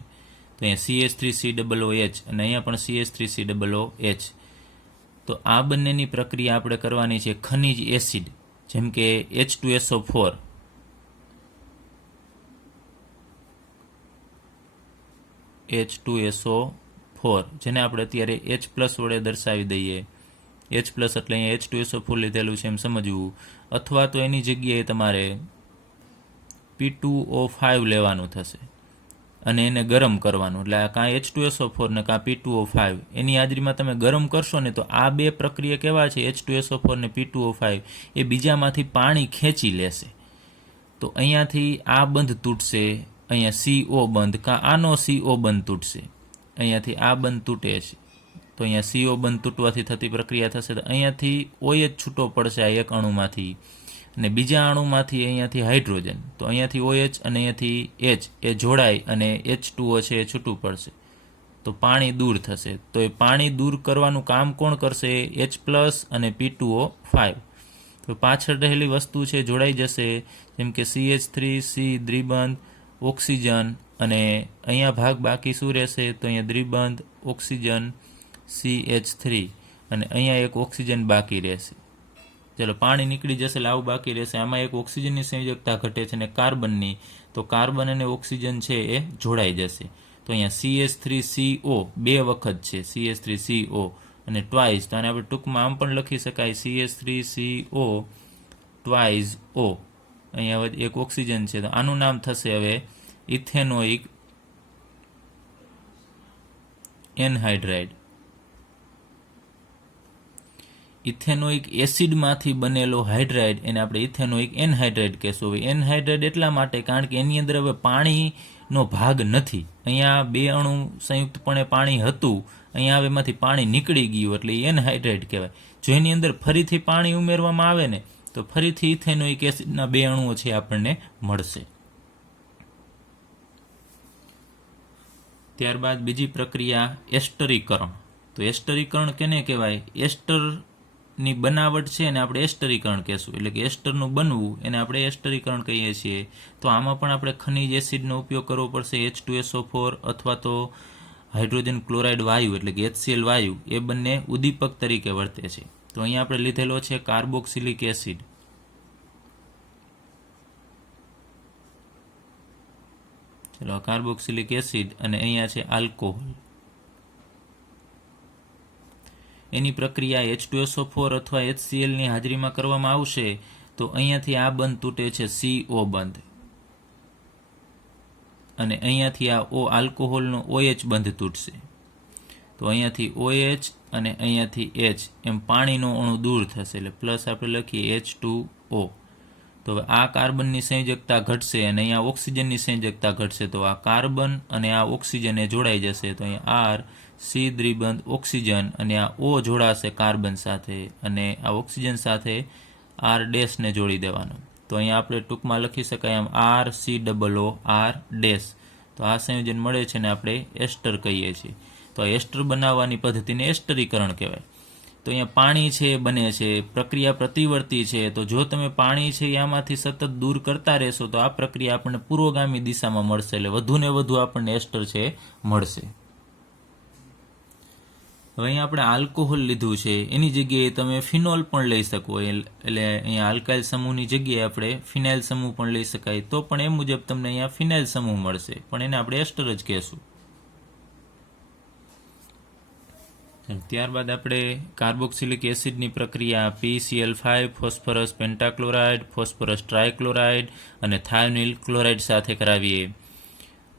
તો અહીંયા CH3COOH અને અહીંયા પણ CH3COOH. તો આ બંનેની પ્રક્રિયા આપણે કરવાની છે ખનિજ એસિડ, જેમ કે H2SO4, H2SO4 જેને આપણે અત્યારે H+ વડે દર્શાવી દઈએ. H+ એટલે અહીંયા H2SO4 લીધેલું છે એમ સમજવું, અથવા તો એની જગ્યાએ તમારે P2O5 લેવાનું થશે અને એને ગરમ કરવાનું, એટલે કાં H2SO4 ને કાં P2O5 એની હાજરીમાં તમે ગરમ કરશો ને તો આ બે પ્રક્રિયા કેવા છે, H2SO4 ને P2O5, એ બીજામાંથી પાણી ખેંચી લેશે. તો અહીંયાથી આ બંધ તૂટશે, અહીંયા CO બંધ, કાં આનો CO બંધ તૂટશે, અહીંયાથી આ બંધ તૂટે છે તો અહીંયા CO બંધ તૂટવાથી થતી પ્રક્રિયા થશે. તો અહીંયાથી OH છૂટો પડશે આ એક અણુમાંથી, અને બીજા અણુમાંથી અહીંયાથી હાઇડ્રોજન, તો અહીંયાથી OH અને અહીંયાથી H એ જોડાય અને H2O છે એ છૂટું પડશે, તો પાણી દૂર થશે. તો એ પાણી દૂર કરવાનું કામ કોણ કરશે, H+ અને P2O5. તો પાછળ રહેલી વસ્તુ છે જોડાઈ જશે, જેમ કે CH3, દ્વિબંધ, ઓક્સિજન, અને અહીંયા ભાગ બાકી શું રહેશે, તો અહીંયા દ્વિબંધ, ઓક્સિજન, CH3, અને અહીંયા એક ઓક્સિજન બાકી રહેશે. ચલો પાણી નીકળી જશે એટલે આવું બાકી રહેશે. આમાં એક ઓક્સિજનની સંયોજકતા ઘટે છે અને કાર્બનની, તો કાર્બન અને ઓક્સિજન છે એ જોડાઈ જશે. તો અહીંયા CH3CO 2 વખત છે, CH3CO અને ટ્વાઇસ, તો આને આપણે ટૂંકમાં આમ પણ લખી શકાય CH3CO ટ્વાઇસ O. અહીંયા એક ઓક્સિજન છે તો આનું નામ થશે હવે ઇથેનોઇક એનહાઇડ્રાઇડ. ઇથેનોઇક એસિડમાંથી બનેલો હાઇડ્રાઇડ એને આપણે ઇથેનોઇક એનહાઇડ્રાઇડ કહેશું. હવે એનહાઇડ્રાઇડ એટલા માટે કારણ કે એની અંદર હવે પાણીનો ભાગ નથી. અહીંયા 2 અણુ સંયુક્તપણે પાણી હતું, અહીંયા હવે એમાંથી પાણી નીકળી ગયું એટલે એનહાઇડ્રાઇડ કહેવાય. જો એની અંદર ફરીથી પાણી ઉમેરવામાં આવે ને તો ફરીથી ઇથેનોઇક એસિડના 2 અણુઓ છે આપણને મળશે. ત્યારબાદ બીજી પ્રક્રિયા એસ્ટરીકરણ. તો એસ્ટરીકરણ કેને કહેવાય, એસ્ટરની બનાવટ છે એને આપણે એસ્ટરીકરણ કહેશું, એટલે કે એસ્ટરનું બનવું એને આપણે એસ્ટરીકરણ કહીએ છીએ. તો આમાં પણ આપણે ખનિજ એસિડનો ઉપયોગ કરવો પડશે, H2SO4 અથવા તો હાઇડ્રોજન ક્લોરાઇડ વાયુ એટલે કે HCl વાયુ, એ બંને ઉદ્દીપક તરીકે વર્તે છે. તો અહીંયા આપણે લીધેલો છે કાર્બોક્સિલિક એસિડ. ચલો કાર્બોક્સિલિક એસિડ અને અહીંયા છે આલ્કોહોલ. એની પ્રક્રિયા H2SO4 અથવા HClની હાજરીમાં કરવામાં આવશે તો અહીંયાથી આ બંધ તૂટે છે CO બંધ, અને અહીંયાથી આ આલ્કોહોલનો OH બંધ તૂટશે. તો અહીંયાથી OH અને અહીંયાથી H એમ પાણીનો અણુ દૂર થશે, એટલે પ્લસ આપણે લખીએ H2O. તો હવે આ કાર્બનની સંયોજકતા ઘટશે અને અહીંયા ઓક્સિજનની સંયોજકતા ઘટશે, તો આ કાર્બન અને આ ઓક્સિજન એ જોડાઈ જશે. તો અહીંયા R C દ્વિબંધ ઓક્સિજન અને આ O જોડાશે કાર્બન સાથે, અને આ ઓક્સિજન સાથે R ડેશને જોડી દેવાનો. તો અહીંયા આપણે ટૂંકમાં લખી શકાય એમ RCOO R ડેશ. તો આ સંયોજન મળે છે ને આપણે એસ્ટર કહીએ છીએ. તો એસ્ટર બનાવવાની પદ્ધતિને એસ્ટરીકરણ કહેવાય. તો અહીંયા પાણી છે એ બને છે, પ્રક્રિયા પ્રતિવર્તી છે. તો જો તમે પાણી છે આમાંથી સતત દૂર કરતા રહેશો તો આ પ્રક્રિયા આપણને પૂર્વગામી દિશામાં મળશે, એટલે વધુ ને વધુ આપણને એસ્ટર છે મળશે. હવે અહીંયા આપણે આલ્કોહોલ લીધું છે, એની જગ્યાએ તમે ફિનોલ પણ લઈ શકો, એટલે અહીંયા આલ્કાઇલ સમૂહની જગ્યાએ આપણે ફિનાઇલ સમૂહ પણ લઈ શકાય, તો પણ એ મુજબ તમને અહીંયા ફિનાઇલ સમૂહ મળશે, પણ એને આપણે એસ્ટર જ કહેશું. ત્યારબાદ આપણે કાર્બોક્સિલિક એસિડની પ્રક્રિયા PCl5 ફોસ્ફરસ પેન્ટાક્લોરાઇડ, ફોસ્ફરસ ટ્રાયક્લોરાઇડ અને થાયોનિલ ક્લોરાઇડ સાથે કરાવીએ.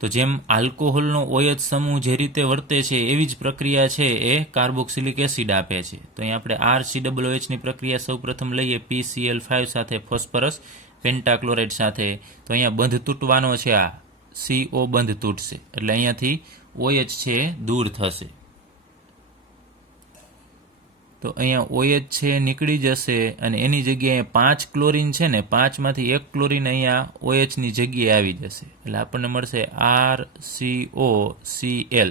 તો જેમ આલ્કોહોલનો OH સમૂહ જે રીતે વર્તે છે એવી જ પ્રક્રિયા છે એ કાર્બોક્સિલિક એસિડ આપે છે. તો અહીંયા આપણે RCOOHની પ્રક્રિયા સૌપ્રથમ લઈએ PCl5 સાથે ફોસ્ફરસ પેન્ટાક્લોરાઇડ સાથે. તો અહીંયા બંધ તૂટવાનો છે, આ CO બંધ તૂટશે, એટલે અહીંયાથી OH છે દૂર થશે. તો અહીંયા OH છે નીકળી જશે અને એની જગ્યાએ 5 ક્લોરીન છે ને, 5માંથી 1 ક્લોરીન અહીંયા OHની જગ્યાએ આવી જશે, એટલે આપણને મળશે RCOCl.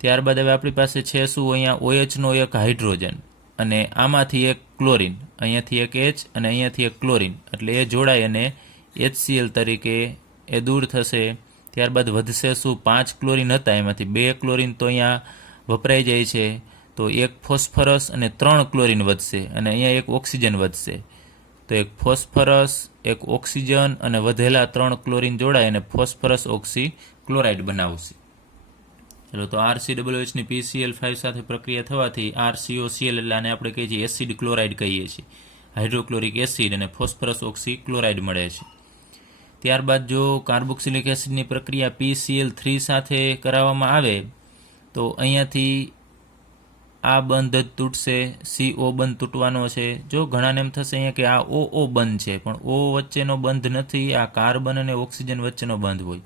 ત્યારબાદ હવે આપણી પાસે છે શું, અહીંયા OHનો એક હાઇડ્રોજન અને આમાંથી એક ક્લોરીન, અહીંયાથી એક H અને અહીંયાથી એક ક્લોરીન, એટલે એ જોડાય અને HCl તરીકે એ દૂર થશે. ત્યારબાદ વધશે શું, 5 ક્લોરીન હતા એમાંથી 2 ક્લોરીન તો અહીંયા વપરાઈ જાય છે, તો એક ફોસ્ફરસ અને 3 ક્લોરીન વધશે અને અહીંયા એક ઓક્સિજન વધશે. તો એક ફોસ્ફરસ, એક ઓક્સિજન અને વધેલા 3 ક્લોરીન જોડાય અને ફોસ્ફરસ ઓક્સી ક્લોરાઇડ બનાવશે. ચલો, તો RCOOHની PCl5 સાથે પ્રક્રિયા થવાથી RCOCl, એટલે આને આપણે કહીએ છીએ એસિડ ક્લોરાઇડ કહીએ છીએ, હાઇડ્રોક્લોરિક એસિડ અને ફોસ્ફરસ ઓક્સી ક્લોરાઇડ મળે છે. ત્યારબાદ જો કાર્બોક્સિલિક એસિડની પ્રક્રિયા PCl3 સાથે કરાવવામાં આવે તો અહીંયાથી આ બંધ જ તૂટશે, CO બંધ તૂટવાનો છે. જો ઘણાને એમ થશે અહીંયા કે આ OO બંધ છે, પણ O વચ્ચેનો બંધ નથી, આ કાર્બન અને ઓક્સિજન વચ્ચેનો બંધ હોય.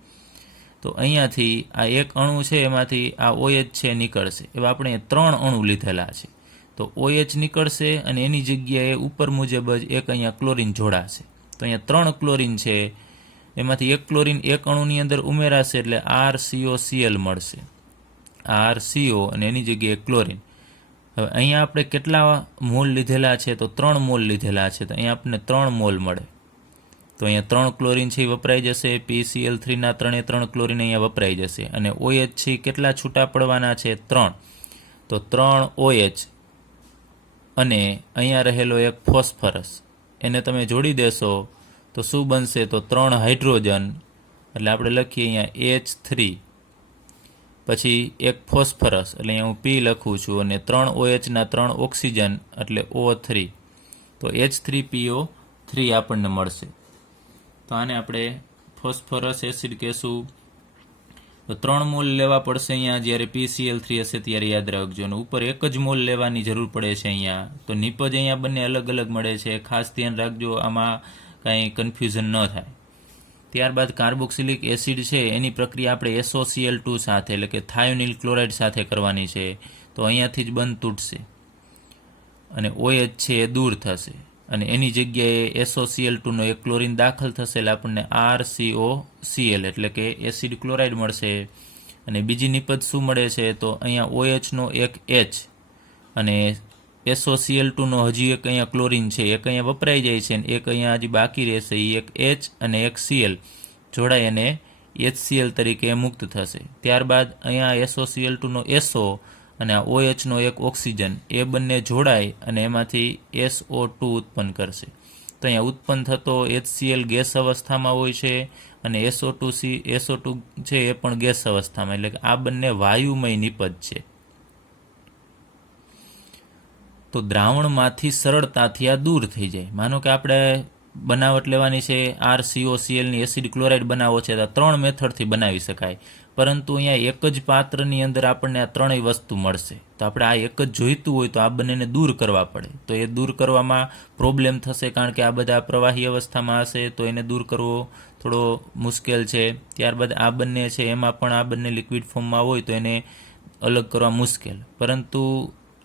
તો અહીંયાથી આ એક અણુ છે એમાંથી આ OH છે નીકળશે. એવા આપણે 3 અણુ લીધેલા છે, તો OH નીકળશે અને એની જગ્યાએ ઉપર મુજબ જ એક અહીંયા ક્લોરીન જોડાશે. તો અહીંયા 3 ક્લોરીન છે, એમાંથી એક ક્લોરીન એક અણુની અંદર ઉમેરાશે એટલે RCOCl મળશે, RCO અને એની જગ્યાએ ક્લોરીન. હવે અહીંયા આપણે કેટલા મોલ લીધેલા છે, તો 3 મોલ લીધેલા છે, તો અહીંયા આપણને 3 મોલ મળે. તો અહીંયા 3 ક્લોરીન છે એ વપરાઈ જશે, PCl3ના 3 ક્લોરીન અહીંયા વપરાઈ જશે, અને OH છે કેટલા છૂટા પડવાના છે, 3. તો 3 OH અને અહીંયા રહેલો એક ફોસ્ફરસ, એને તમે જોડી દેશો તો શું બનશે, તો 3 હાઇડ્રોજન, એટલે આપણે લખીએ અહીંયા H3, પછી એક ફોસ્ફરસ, એટલે અહીંયા હું P લખું છું, અને 3 OHના 3 ઓક્સિજન એટલે O3, તો H3PO3 આપણને મળશે. તો આને આપણે ફોસ્ફરસ એસિડ કહેશું. તો 3 મોલ લેવા પડશે અહીંયા, જ્યારે PCl3 હશે ત્યારે યાદ રાખજો, અને ઉપર એક જ મોલ લેવાની જરૂર પડે છે અહીંયા. તો નિપજ અહીંયા બંને અલગ અલગ મળે છે, ખાસ ધ્યાન રાખજો, આમાં કાંઈ કન્ફ્યુઝન ન થાય. ત્યારબાદ કાર્બોક્સિલિક એસિડ છે એની પ્રક્રિયા આપણે SOCl2 સાથે, એટલે કે થાયોનિલ ક્લોરાઇડ સાથે કરવાની છે. તો અહીંયાથી જ બંધ તૂટશે અને OH છે એ દૂર થશે, અને એની જગ્યાએ SOCl2નો એક ક્લોરીન દાખલ થશે, એટલે આપણને RCOCl એટલે કે એસિડ ક્લોરાઇડ મળશે. અને બીજી નિપજ શું મળે છે, તો અહીંયા OHનો એક H અને SOCl2નો હજી એક અહીંયા ક્લોરીન છે, એક અહીંયા વપરાઈ જાય છે, અને એક અહીંયા હજી બાકી રહેશે, એ એક H અને એક Cl જોડાઈ અને HCl તરીકે મુક્ત થશે. ત્યારબાદ અહીંયા SOCl2નો SO અને આ OHનો એક ઓક્સિજન, એ બંને જોડાય અને એમાંથી SO2 ઉત્પન્ન કરશે. તો અહીંયા ઉત્પન્ન થતો HCl ગેસ અવસ્થામાં હોય છે અને SO2 છે એ પણ ગેસ અવસ્થામાં, એટલે કે આ બંને વાયુમય નિપજ છે. તો દ્રાવણમાંથી સરળતાથી આ દૂર થઈ જાય. માનો કે આપણે બનાવટ લેવાની છે RCOClની એસિડ ક્લોરાઇડ બનાવવો છે તો 3 મેથડથી બનાવી શકાય, પરંતુ અહીંયા એક જ પાત્રની અંદર આપણને આ ત્રણેય વસ્તુ મળશે. તો આપણે આ એક જ જોઈતું હોય તો આ બંનેને દૂર કરવા પડે. તો એ દૂર કરવામાં પ્રોબ્લેમ થશે, કારણ કે આ બધા પ્રવાહી અવસ્થામાં હશે તો એને દૂર કરવો થોડો મુશ્કેલ છે. ત્યારબાદ આ બંને છે એમાં પણ આ બંને લિક્વિડ ફોર્મમાં હોય તો એને અલગ કરવા મુશ્કેલ. પરંતુ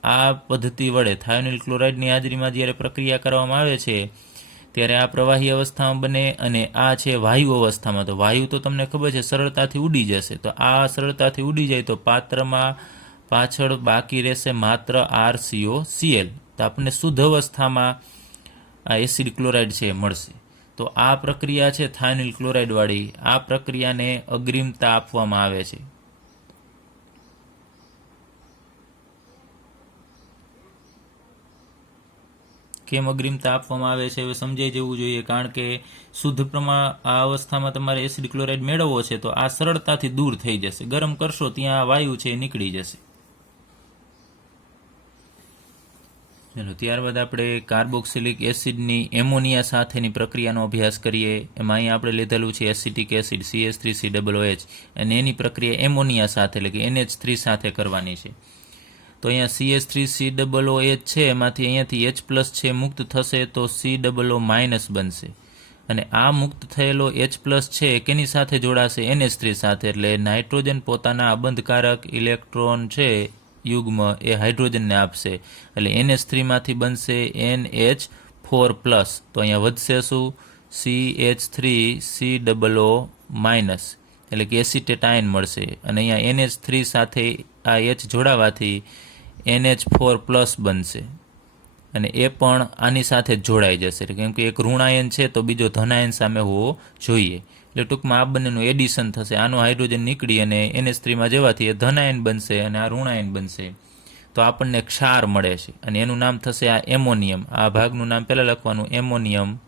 આ પદ્ધતિ વડે થાયોનિલ ક્લોરાઇડની હાજરીમાં જ્યારે પ્રક્રિયા કરવામાં આવે છે ત્યારે આ પ્રવાહી અવસ્થામાં બને, અને આ છે વાયુ અવસ્થામાં. તો વાયુ તો તમને ખબર છે સરળતાથી ઉડી જશે. તો આ સરળતાથી ઉડી જાય તો પાત્રમાં પાછળ બાકી રહેશે માત્ર RCOCl. તો આપણને શુદ્ધ અવસ્થામાં આ એસિડ ક્લોરાઇડ છે મળશે. તો આ પ્રક્રિયા છે થાયોનિલ ક્લોરાઇડવાળી. આ પ્રક્રિયાને અગ્રિમતા આપવામાં આવે છે. કેમ અગ્રિમતા આપવામાં આવે છે હવે સમજાઈ જવું જોઈએ, કારણ કે શુદ્ધ પ્રમાણ આ અવસ્થામાં તમારે એસિડ ક્લોરાઇડ મેળવવો છે તો આ સરળતાથી દૂર થઈ જશે. ગરમ કરશો ત્યાં વાયુ છે એ નીકળી જશે. ચલો ત્યારબાદ આપણે કાર્બોક્સિલિક એસિડની એમોનિયા સાથેની પ્રક્રિયાનો અભ્યાસ કરીએ. એમાં અહીં આપણે લીધેલું છે એસિટિક એસિડ CH3COOH, અને એની પ્રક્રિયા એમોનિયા સાથે એટલે કે NH3 સાથે કરવાની છે. તો અહીંયા CH3COOH છે એમાંથી અહીંયાથી H+ છે મુક્ત થશે તો COO- બનશે, અને આ મુક્ત થયેલો H+ છે કેની સાથે જોડાશે? NH3 સાથે. એટલે નાઇટ્રોજન પોતાના અબંધકારક ઇલેક્ટ્રોન છે યુગ્મ એ હાઇડ્રોજનને આપશે, એટલે NH3 માંથી બનશે NH4+. તો અહીંયા વધશે શું? CH3COO-, એટલે કે એસિટેટાઇન મળશે, અને અહીંયા NH3 સાથે આ H જોડાવાથી NH4+ બનશે, અને એ પણ આની સાથે જ જોડાઈ જશે, કેમ કે એક ઋણાયન છે તો બીજો ધનાયન સામે હોવો જોઈએ. એટલે ટૂંકમાં આ બંનેનું એડિશન થશે. આનો હાઇડ્રોજન નીકળી અને NH3માં જવાથી એ ધનાયન બનશે અને આ ઋણાયન બનશે. તો આપણને ક્ષાર મળે છે, અને એનું નામ થશે આ એમોનિયમ. આ ભાગનું નામ પહેલાં લખવાનું એમોનિયમ.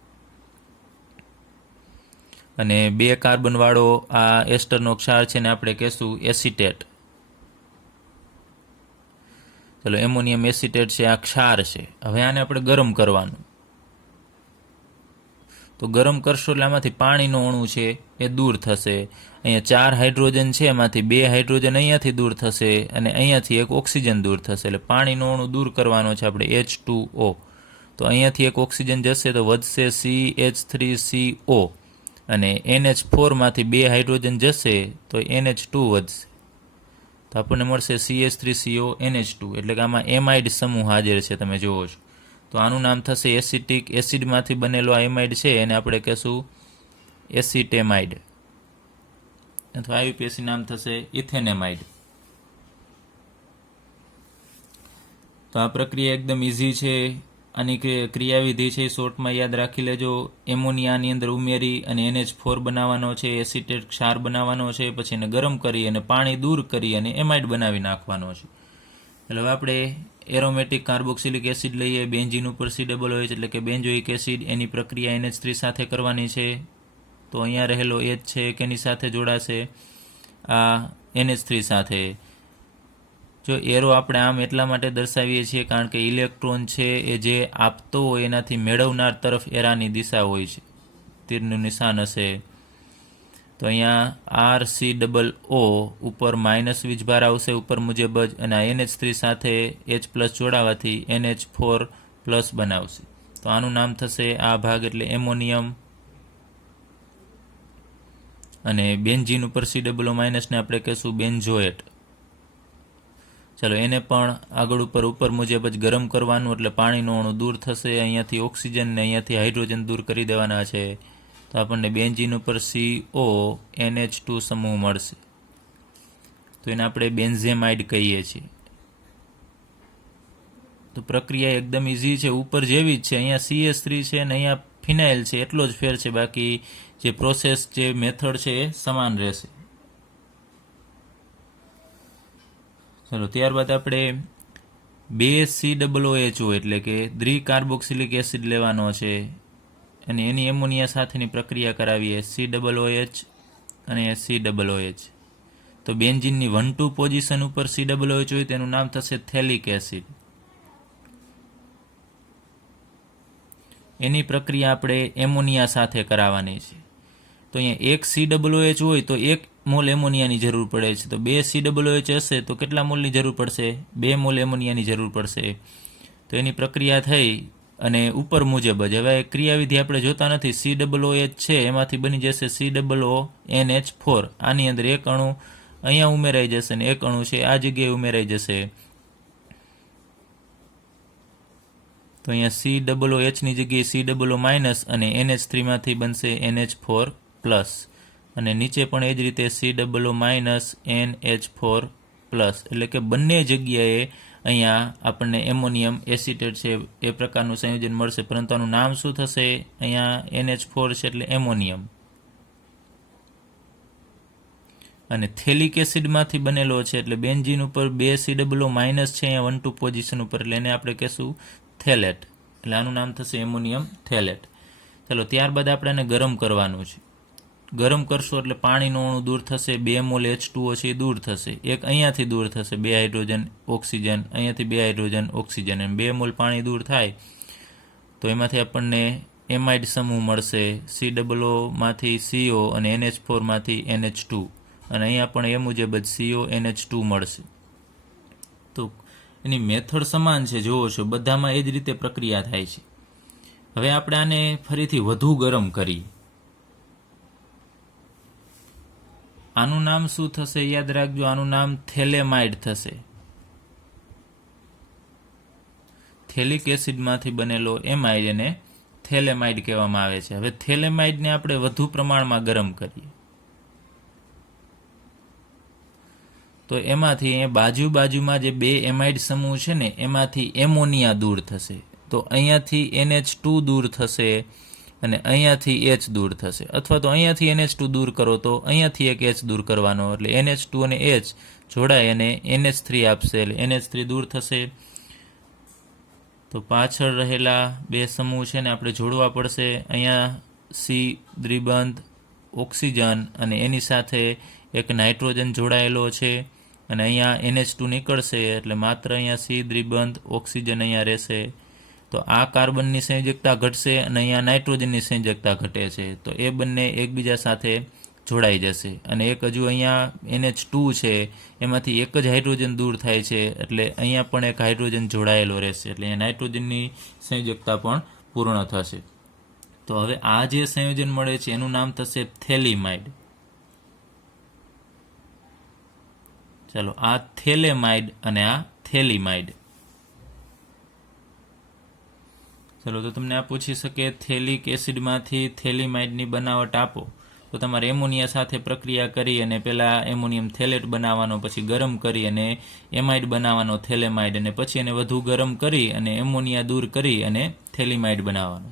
અને 2 કાર્બનવાળો આ એસ્ટરનો ક્ષાર છે ને આપણે કહેશું એસિટેટ. ચલો એમોનિયમ એસિટેટ છે, આ ક્ષાર છે. હવે આને આપણે ગરમ કરવાનું. તો ગરમ કરશો એટલે આમાંથી પાણીનો અણુ છે એ દૂર થશે. અહીંયા 4 હાઇડ્રોજન છે એમાંથી 2 હાઇડ્રોજન અહીંયાથી દૂર થશે, અને અહીંયાથી એક ઓક્સિજન દૂર થશે. એટલે પાણીનો અણુ દૂર કરવાનો છે આપણે H2O. તો અહીંયાથી એક ઓક્સિજન જશે તો વધશે CH3CO, અને NH4માંથી 2 હાઇડ્રોજન જશે તો NH2 વધશે. તો આપણને મળશે CH3CO NH2, એટલે કે આમાં એમાઇડ સમૂહ હાજર છે તમે જુઓ છો. તો આનું નામ થશે એસિટિક એસિડમાંથી બનેલો આ એમાઇડ છે એને આપણે કહેશું એસિટેમાઇડ, અથવા IUPAC નામ થશે ઇથેનેમાઇડ. તો આ પ્રક્રિયા એકદમ ઇઝી છે. આની ક્રિયાવિધિ છે શોર્ટમાં યાદ રાખી લેજો. એમોનિયાની અંદર ઉમેરી અને NH4 બનાવવાનો છે, એસિટેટ ક્ષાર બનાવવાનો છે, પછી એને ગરમ કરી અને પાણી દૂર કરી અને એમાઇડ બનાવી નાખવાનો છે. એટલે હવે આપણે એરોમેટિક કાર્બોક્સિલિક એસિડ લઈએ. બેન્ઝીન ઉપર COOH એટલે કે બેન્ઝોઇક એસિડ, એની પ્રક્રિયા NH3 સાથે કરવાની છે. તો અહીંયા રહેલો H છે કેની સાથે જોડાશે? આ NH3 સાથે. જો એરો આપણે આમ એટલા માટે દર્શાવીએ છીએ કારણ કે ઇલેક્ટ્રોન છે એ જે આપતો હોય એનાથી મેળવનાર તરફ એરાની દિશા હોય છે. તીરનું નિશાન હશે. તો અહીંયા RCOO ઉપર માઇનસ વીજભાર આવશે ઉપર મુજબ જ, અને આ NH3 સાથે H+ જોડાવાથી NH4+ બનાવશે. તો આનું નામ થશે આ ભાગ એટલે એમોનિયમ. અને બેન્ઝીન ઉપર COO- ને આપણે કહેશું બેન્ઝોએટ. ચલો એને પણ આગળ ઉપર મુજબ જ ગરમ કરવાનું, એટલે પાણીનો અણુ દૂર થશે. અહીંયાથી ઓક્સિજન ને અહીંયાથી હાઇડ્રોજન દૂર કરી દેવાના છે. તો આપણને બેન્ઝીન ઉપર CONH2 સમૂહ મળશે. તો એને આપણે બેન્ઝેમાઇડ કહીએ છીએ. તો પ્રક્રિયા એકદમ ઇઝી છે, ઉપર જેવી જ છે. અહીંયા CH3 છે અને અહીંયા ફિનાઇલ છે, એટલો જ ફેર છે. બાકી જે પ્રોસેસ જે મેથડ છે એ સમાન રહેશે. ચલો ત્યારબાદ આપણે 2 COOH એટલે કે દ્વિકાર્બોક્સિલિક એસિડ લેવાનો છે, અને એની એમોનિયા સાથેની પ્રક્રિયા કરાવીએ. COOH અને COOH. તો બેન્ઝીનની 1,2 પોઝિશન ઉપર COOH હોય તેનું નામ થશે થેલિક એસિડ. એની પ્રક્રિયા આપણે એમોનિયા સાથે કરાવવાની છે. તો અહીંયા એક COOH હોય તો 1 મોલ એમોનિયાની જરૂર પડે છે. તો 2 COOH હશે તો કેટલા મોલની જરૂર પડશે? 2 મોલ એમોનિયાની જરૂર પડશે. તો એની પ્રક્રિયા થઈ અને ઉપર મુજબ જ. હવે ક્રિયાવિધિ આપણે જોતા નથી. COOH છે એમાંથી બની જશે COONH4. આની અંદર એક અણુ અહીંયા ઉમેરાઈ જશે અને એક અણુ છે આ જગ્યાએ ઉમેરાઈ જશે. તો અહીંયા COOH ની જગ્યાએ COO- અને NH3 માંથી બનશે NH4+. અને નીચે પણ એ જ રીતે COO- NH4+. એટલે કે બંને જગ્યાએ અહીંયા આપણને એમોનિયમ એસિટેટ છે એ પ્રકારનું સંયોજન મળશે. પરંતુ આનું નામ શું થશે? અહીંયા NH4 છે એટલે એમોનિયમ. અને થેલિક એસિડમાંથી બનેલો છે એટલે બેન્ઝીન ઉપર 2 COO- છે અહીંયા 1 2 પોઝિશન ઉપર, એટલે એને આપણે કહેશું થેલેટ. એટલે આનું નામ થશે એમોનિયમ થેલેટ. ચાલો, ત્યારબાદ આપણે એને ગરમ કરવાનું છે. ગરમ કરશો એટલે પાણીનો અણુ દૂર થશે. 2 મોલ H2O છે એ દૂર થશે. એક અહીંયાથી દૂર થશે, 2 હાઇડ્રોજન ઓક્સિજન, અહીંયાથી 2 હાઇડ્રોજન ઓક્સિજન, અને 2 મોલ પાણી દૂર થાય તો એમાંથી આપણને એમાઇડ સમૂહ મળશે. COO-માંથી CO અને NH4-માંથી NH2, અને અહીંયા પણ એ મુજબ જ CONH2 મળશે. તો એની મેથડ સમાન છે, જોવો છો બધામાં એ જ રીતે પ્રક્રિયા થાય છે. હવે આપણે આને ફરીથી વધુ ગરમ કરીએ. આનું નામ શું થશે? યાદ રાખજો, આનું નામ થેલેમાઇડ થશે. થેલિક એસિડમાંથી બનેલો એમાઇડ એને થેલેમાઇડ કહેવામાં આવે છે. હવે થેલેમાઇડને આપણે વધુ પ્રમાણમાં ગરમ કરીએ તો એમાંથી બાજુમાં જે 2 એમાઇડ સમૂહ છે ને એમાંથી એમોનિયા દૂર થશે. તો અહીંયાથી NH2 દૂર થશે અને અહીંયાથી H દૂર થશે. અથવા તો અહીંયાથી NH2 દૂર કરો તો અહીંયાથી એક H દૂર કરવાનો, એટલે NH2 અને H જોડાય અને NH3 આપશે, એટલે NH3 દૂર થશે. તો પાછળ રહેલા 2 સમૂહ છે ને આપણે જોડવા પડશે. અહીંયા C દ્વિબંધ ઓક્સિજન અને એની સાથે એક નાઇટ્રોજન જોડાયેલો છે, અને અહીંયા NH2 નીકળશે એટલે માત્ર અહીંયા C દ્વિબંધ ઓક્સિજન અહીંયા રહેશે. તો આ કાર્બનની સંયોજકતા ઘટશે અને અહીંયા નાઇટ્રોજનની સંયોજકતા ઘટે છે. તો એ બંને એકબીજા સાથે જોડાઈ જશે. અને એક હજુ અહીંયા NH2 છે એમાંથી એક જ હાઇડ્રોજન દૂર થાય છે, એટલે અહીંયા પણ એક હાઇડ્રોજન જોડાયેલો રહેશે, એટલે અહીંયા નાઇટ્રોજનની સંયોજકતા પણ પૂર્ણ થશે. તો હવે આ જે સંયોજન મળે છે એનું નામ થશે થેલિમાઇડ. ચાલો, આ થેલેમાઇડ અને આ થેલિમાઇડ. ચલો, તો તમને આ પૂછી શકે થેલિક એસિડમાંથી થેલિમાઇડની બનાવટ આપો, તો તમારે એમોનિયા સાથે પ્રક્રિયા કરી અને પહેલાં એમોનિયમ થેલેટ બનાવવાનો, પછી ગરમ કરી અને એમાઇડ બનાવવાનો થેલેમાઇડ, અને પછી એને વધુ ગરમ કરી અને એમોનિયા દૂર કરી અને થેલિમાઇડ બનાવવાનો.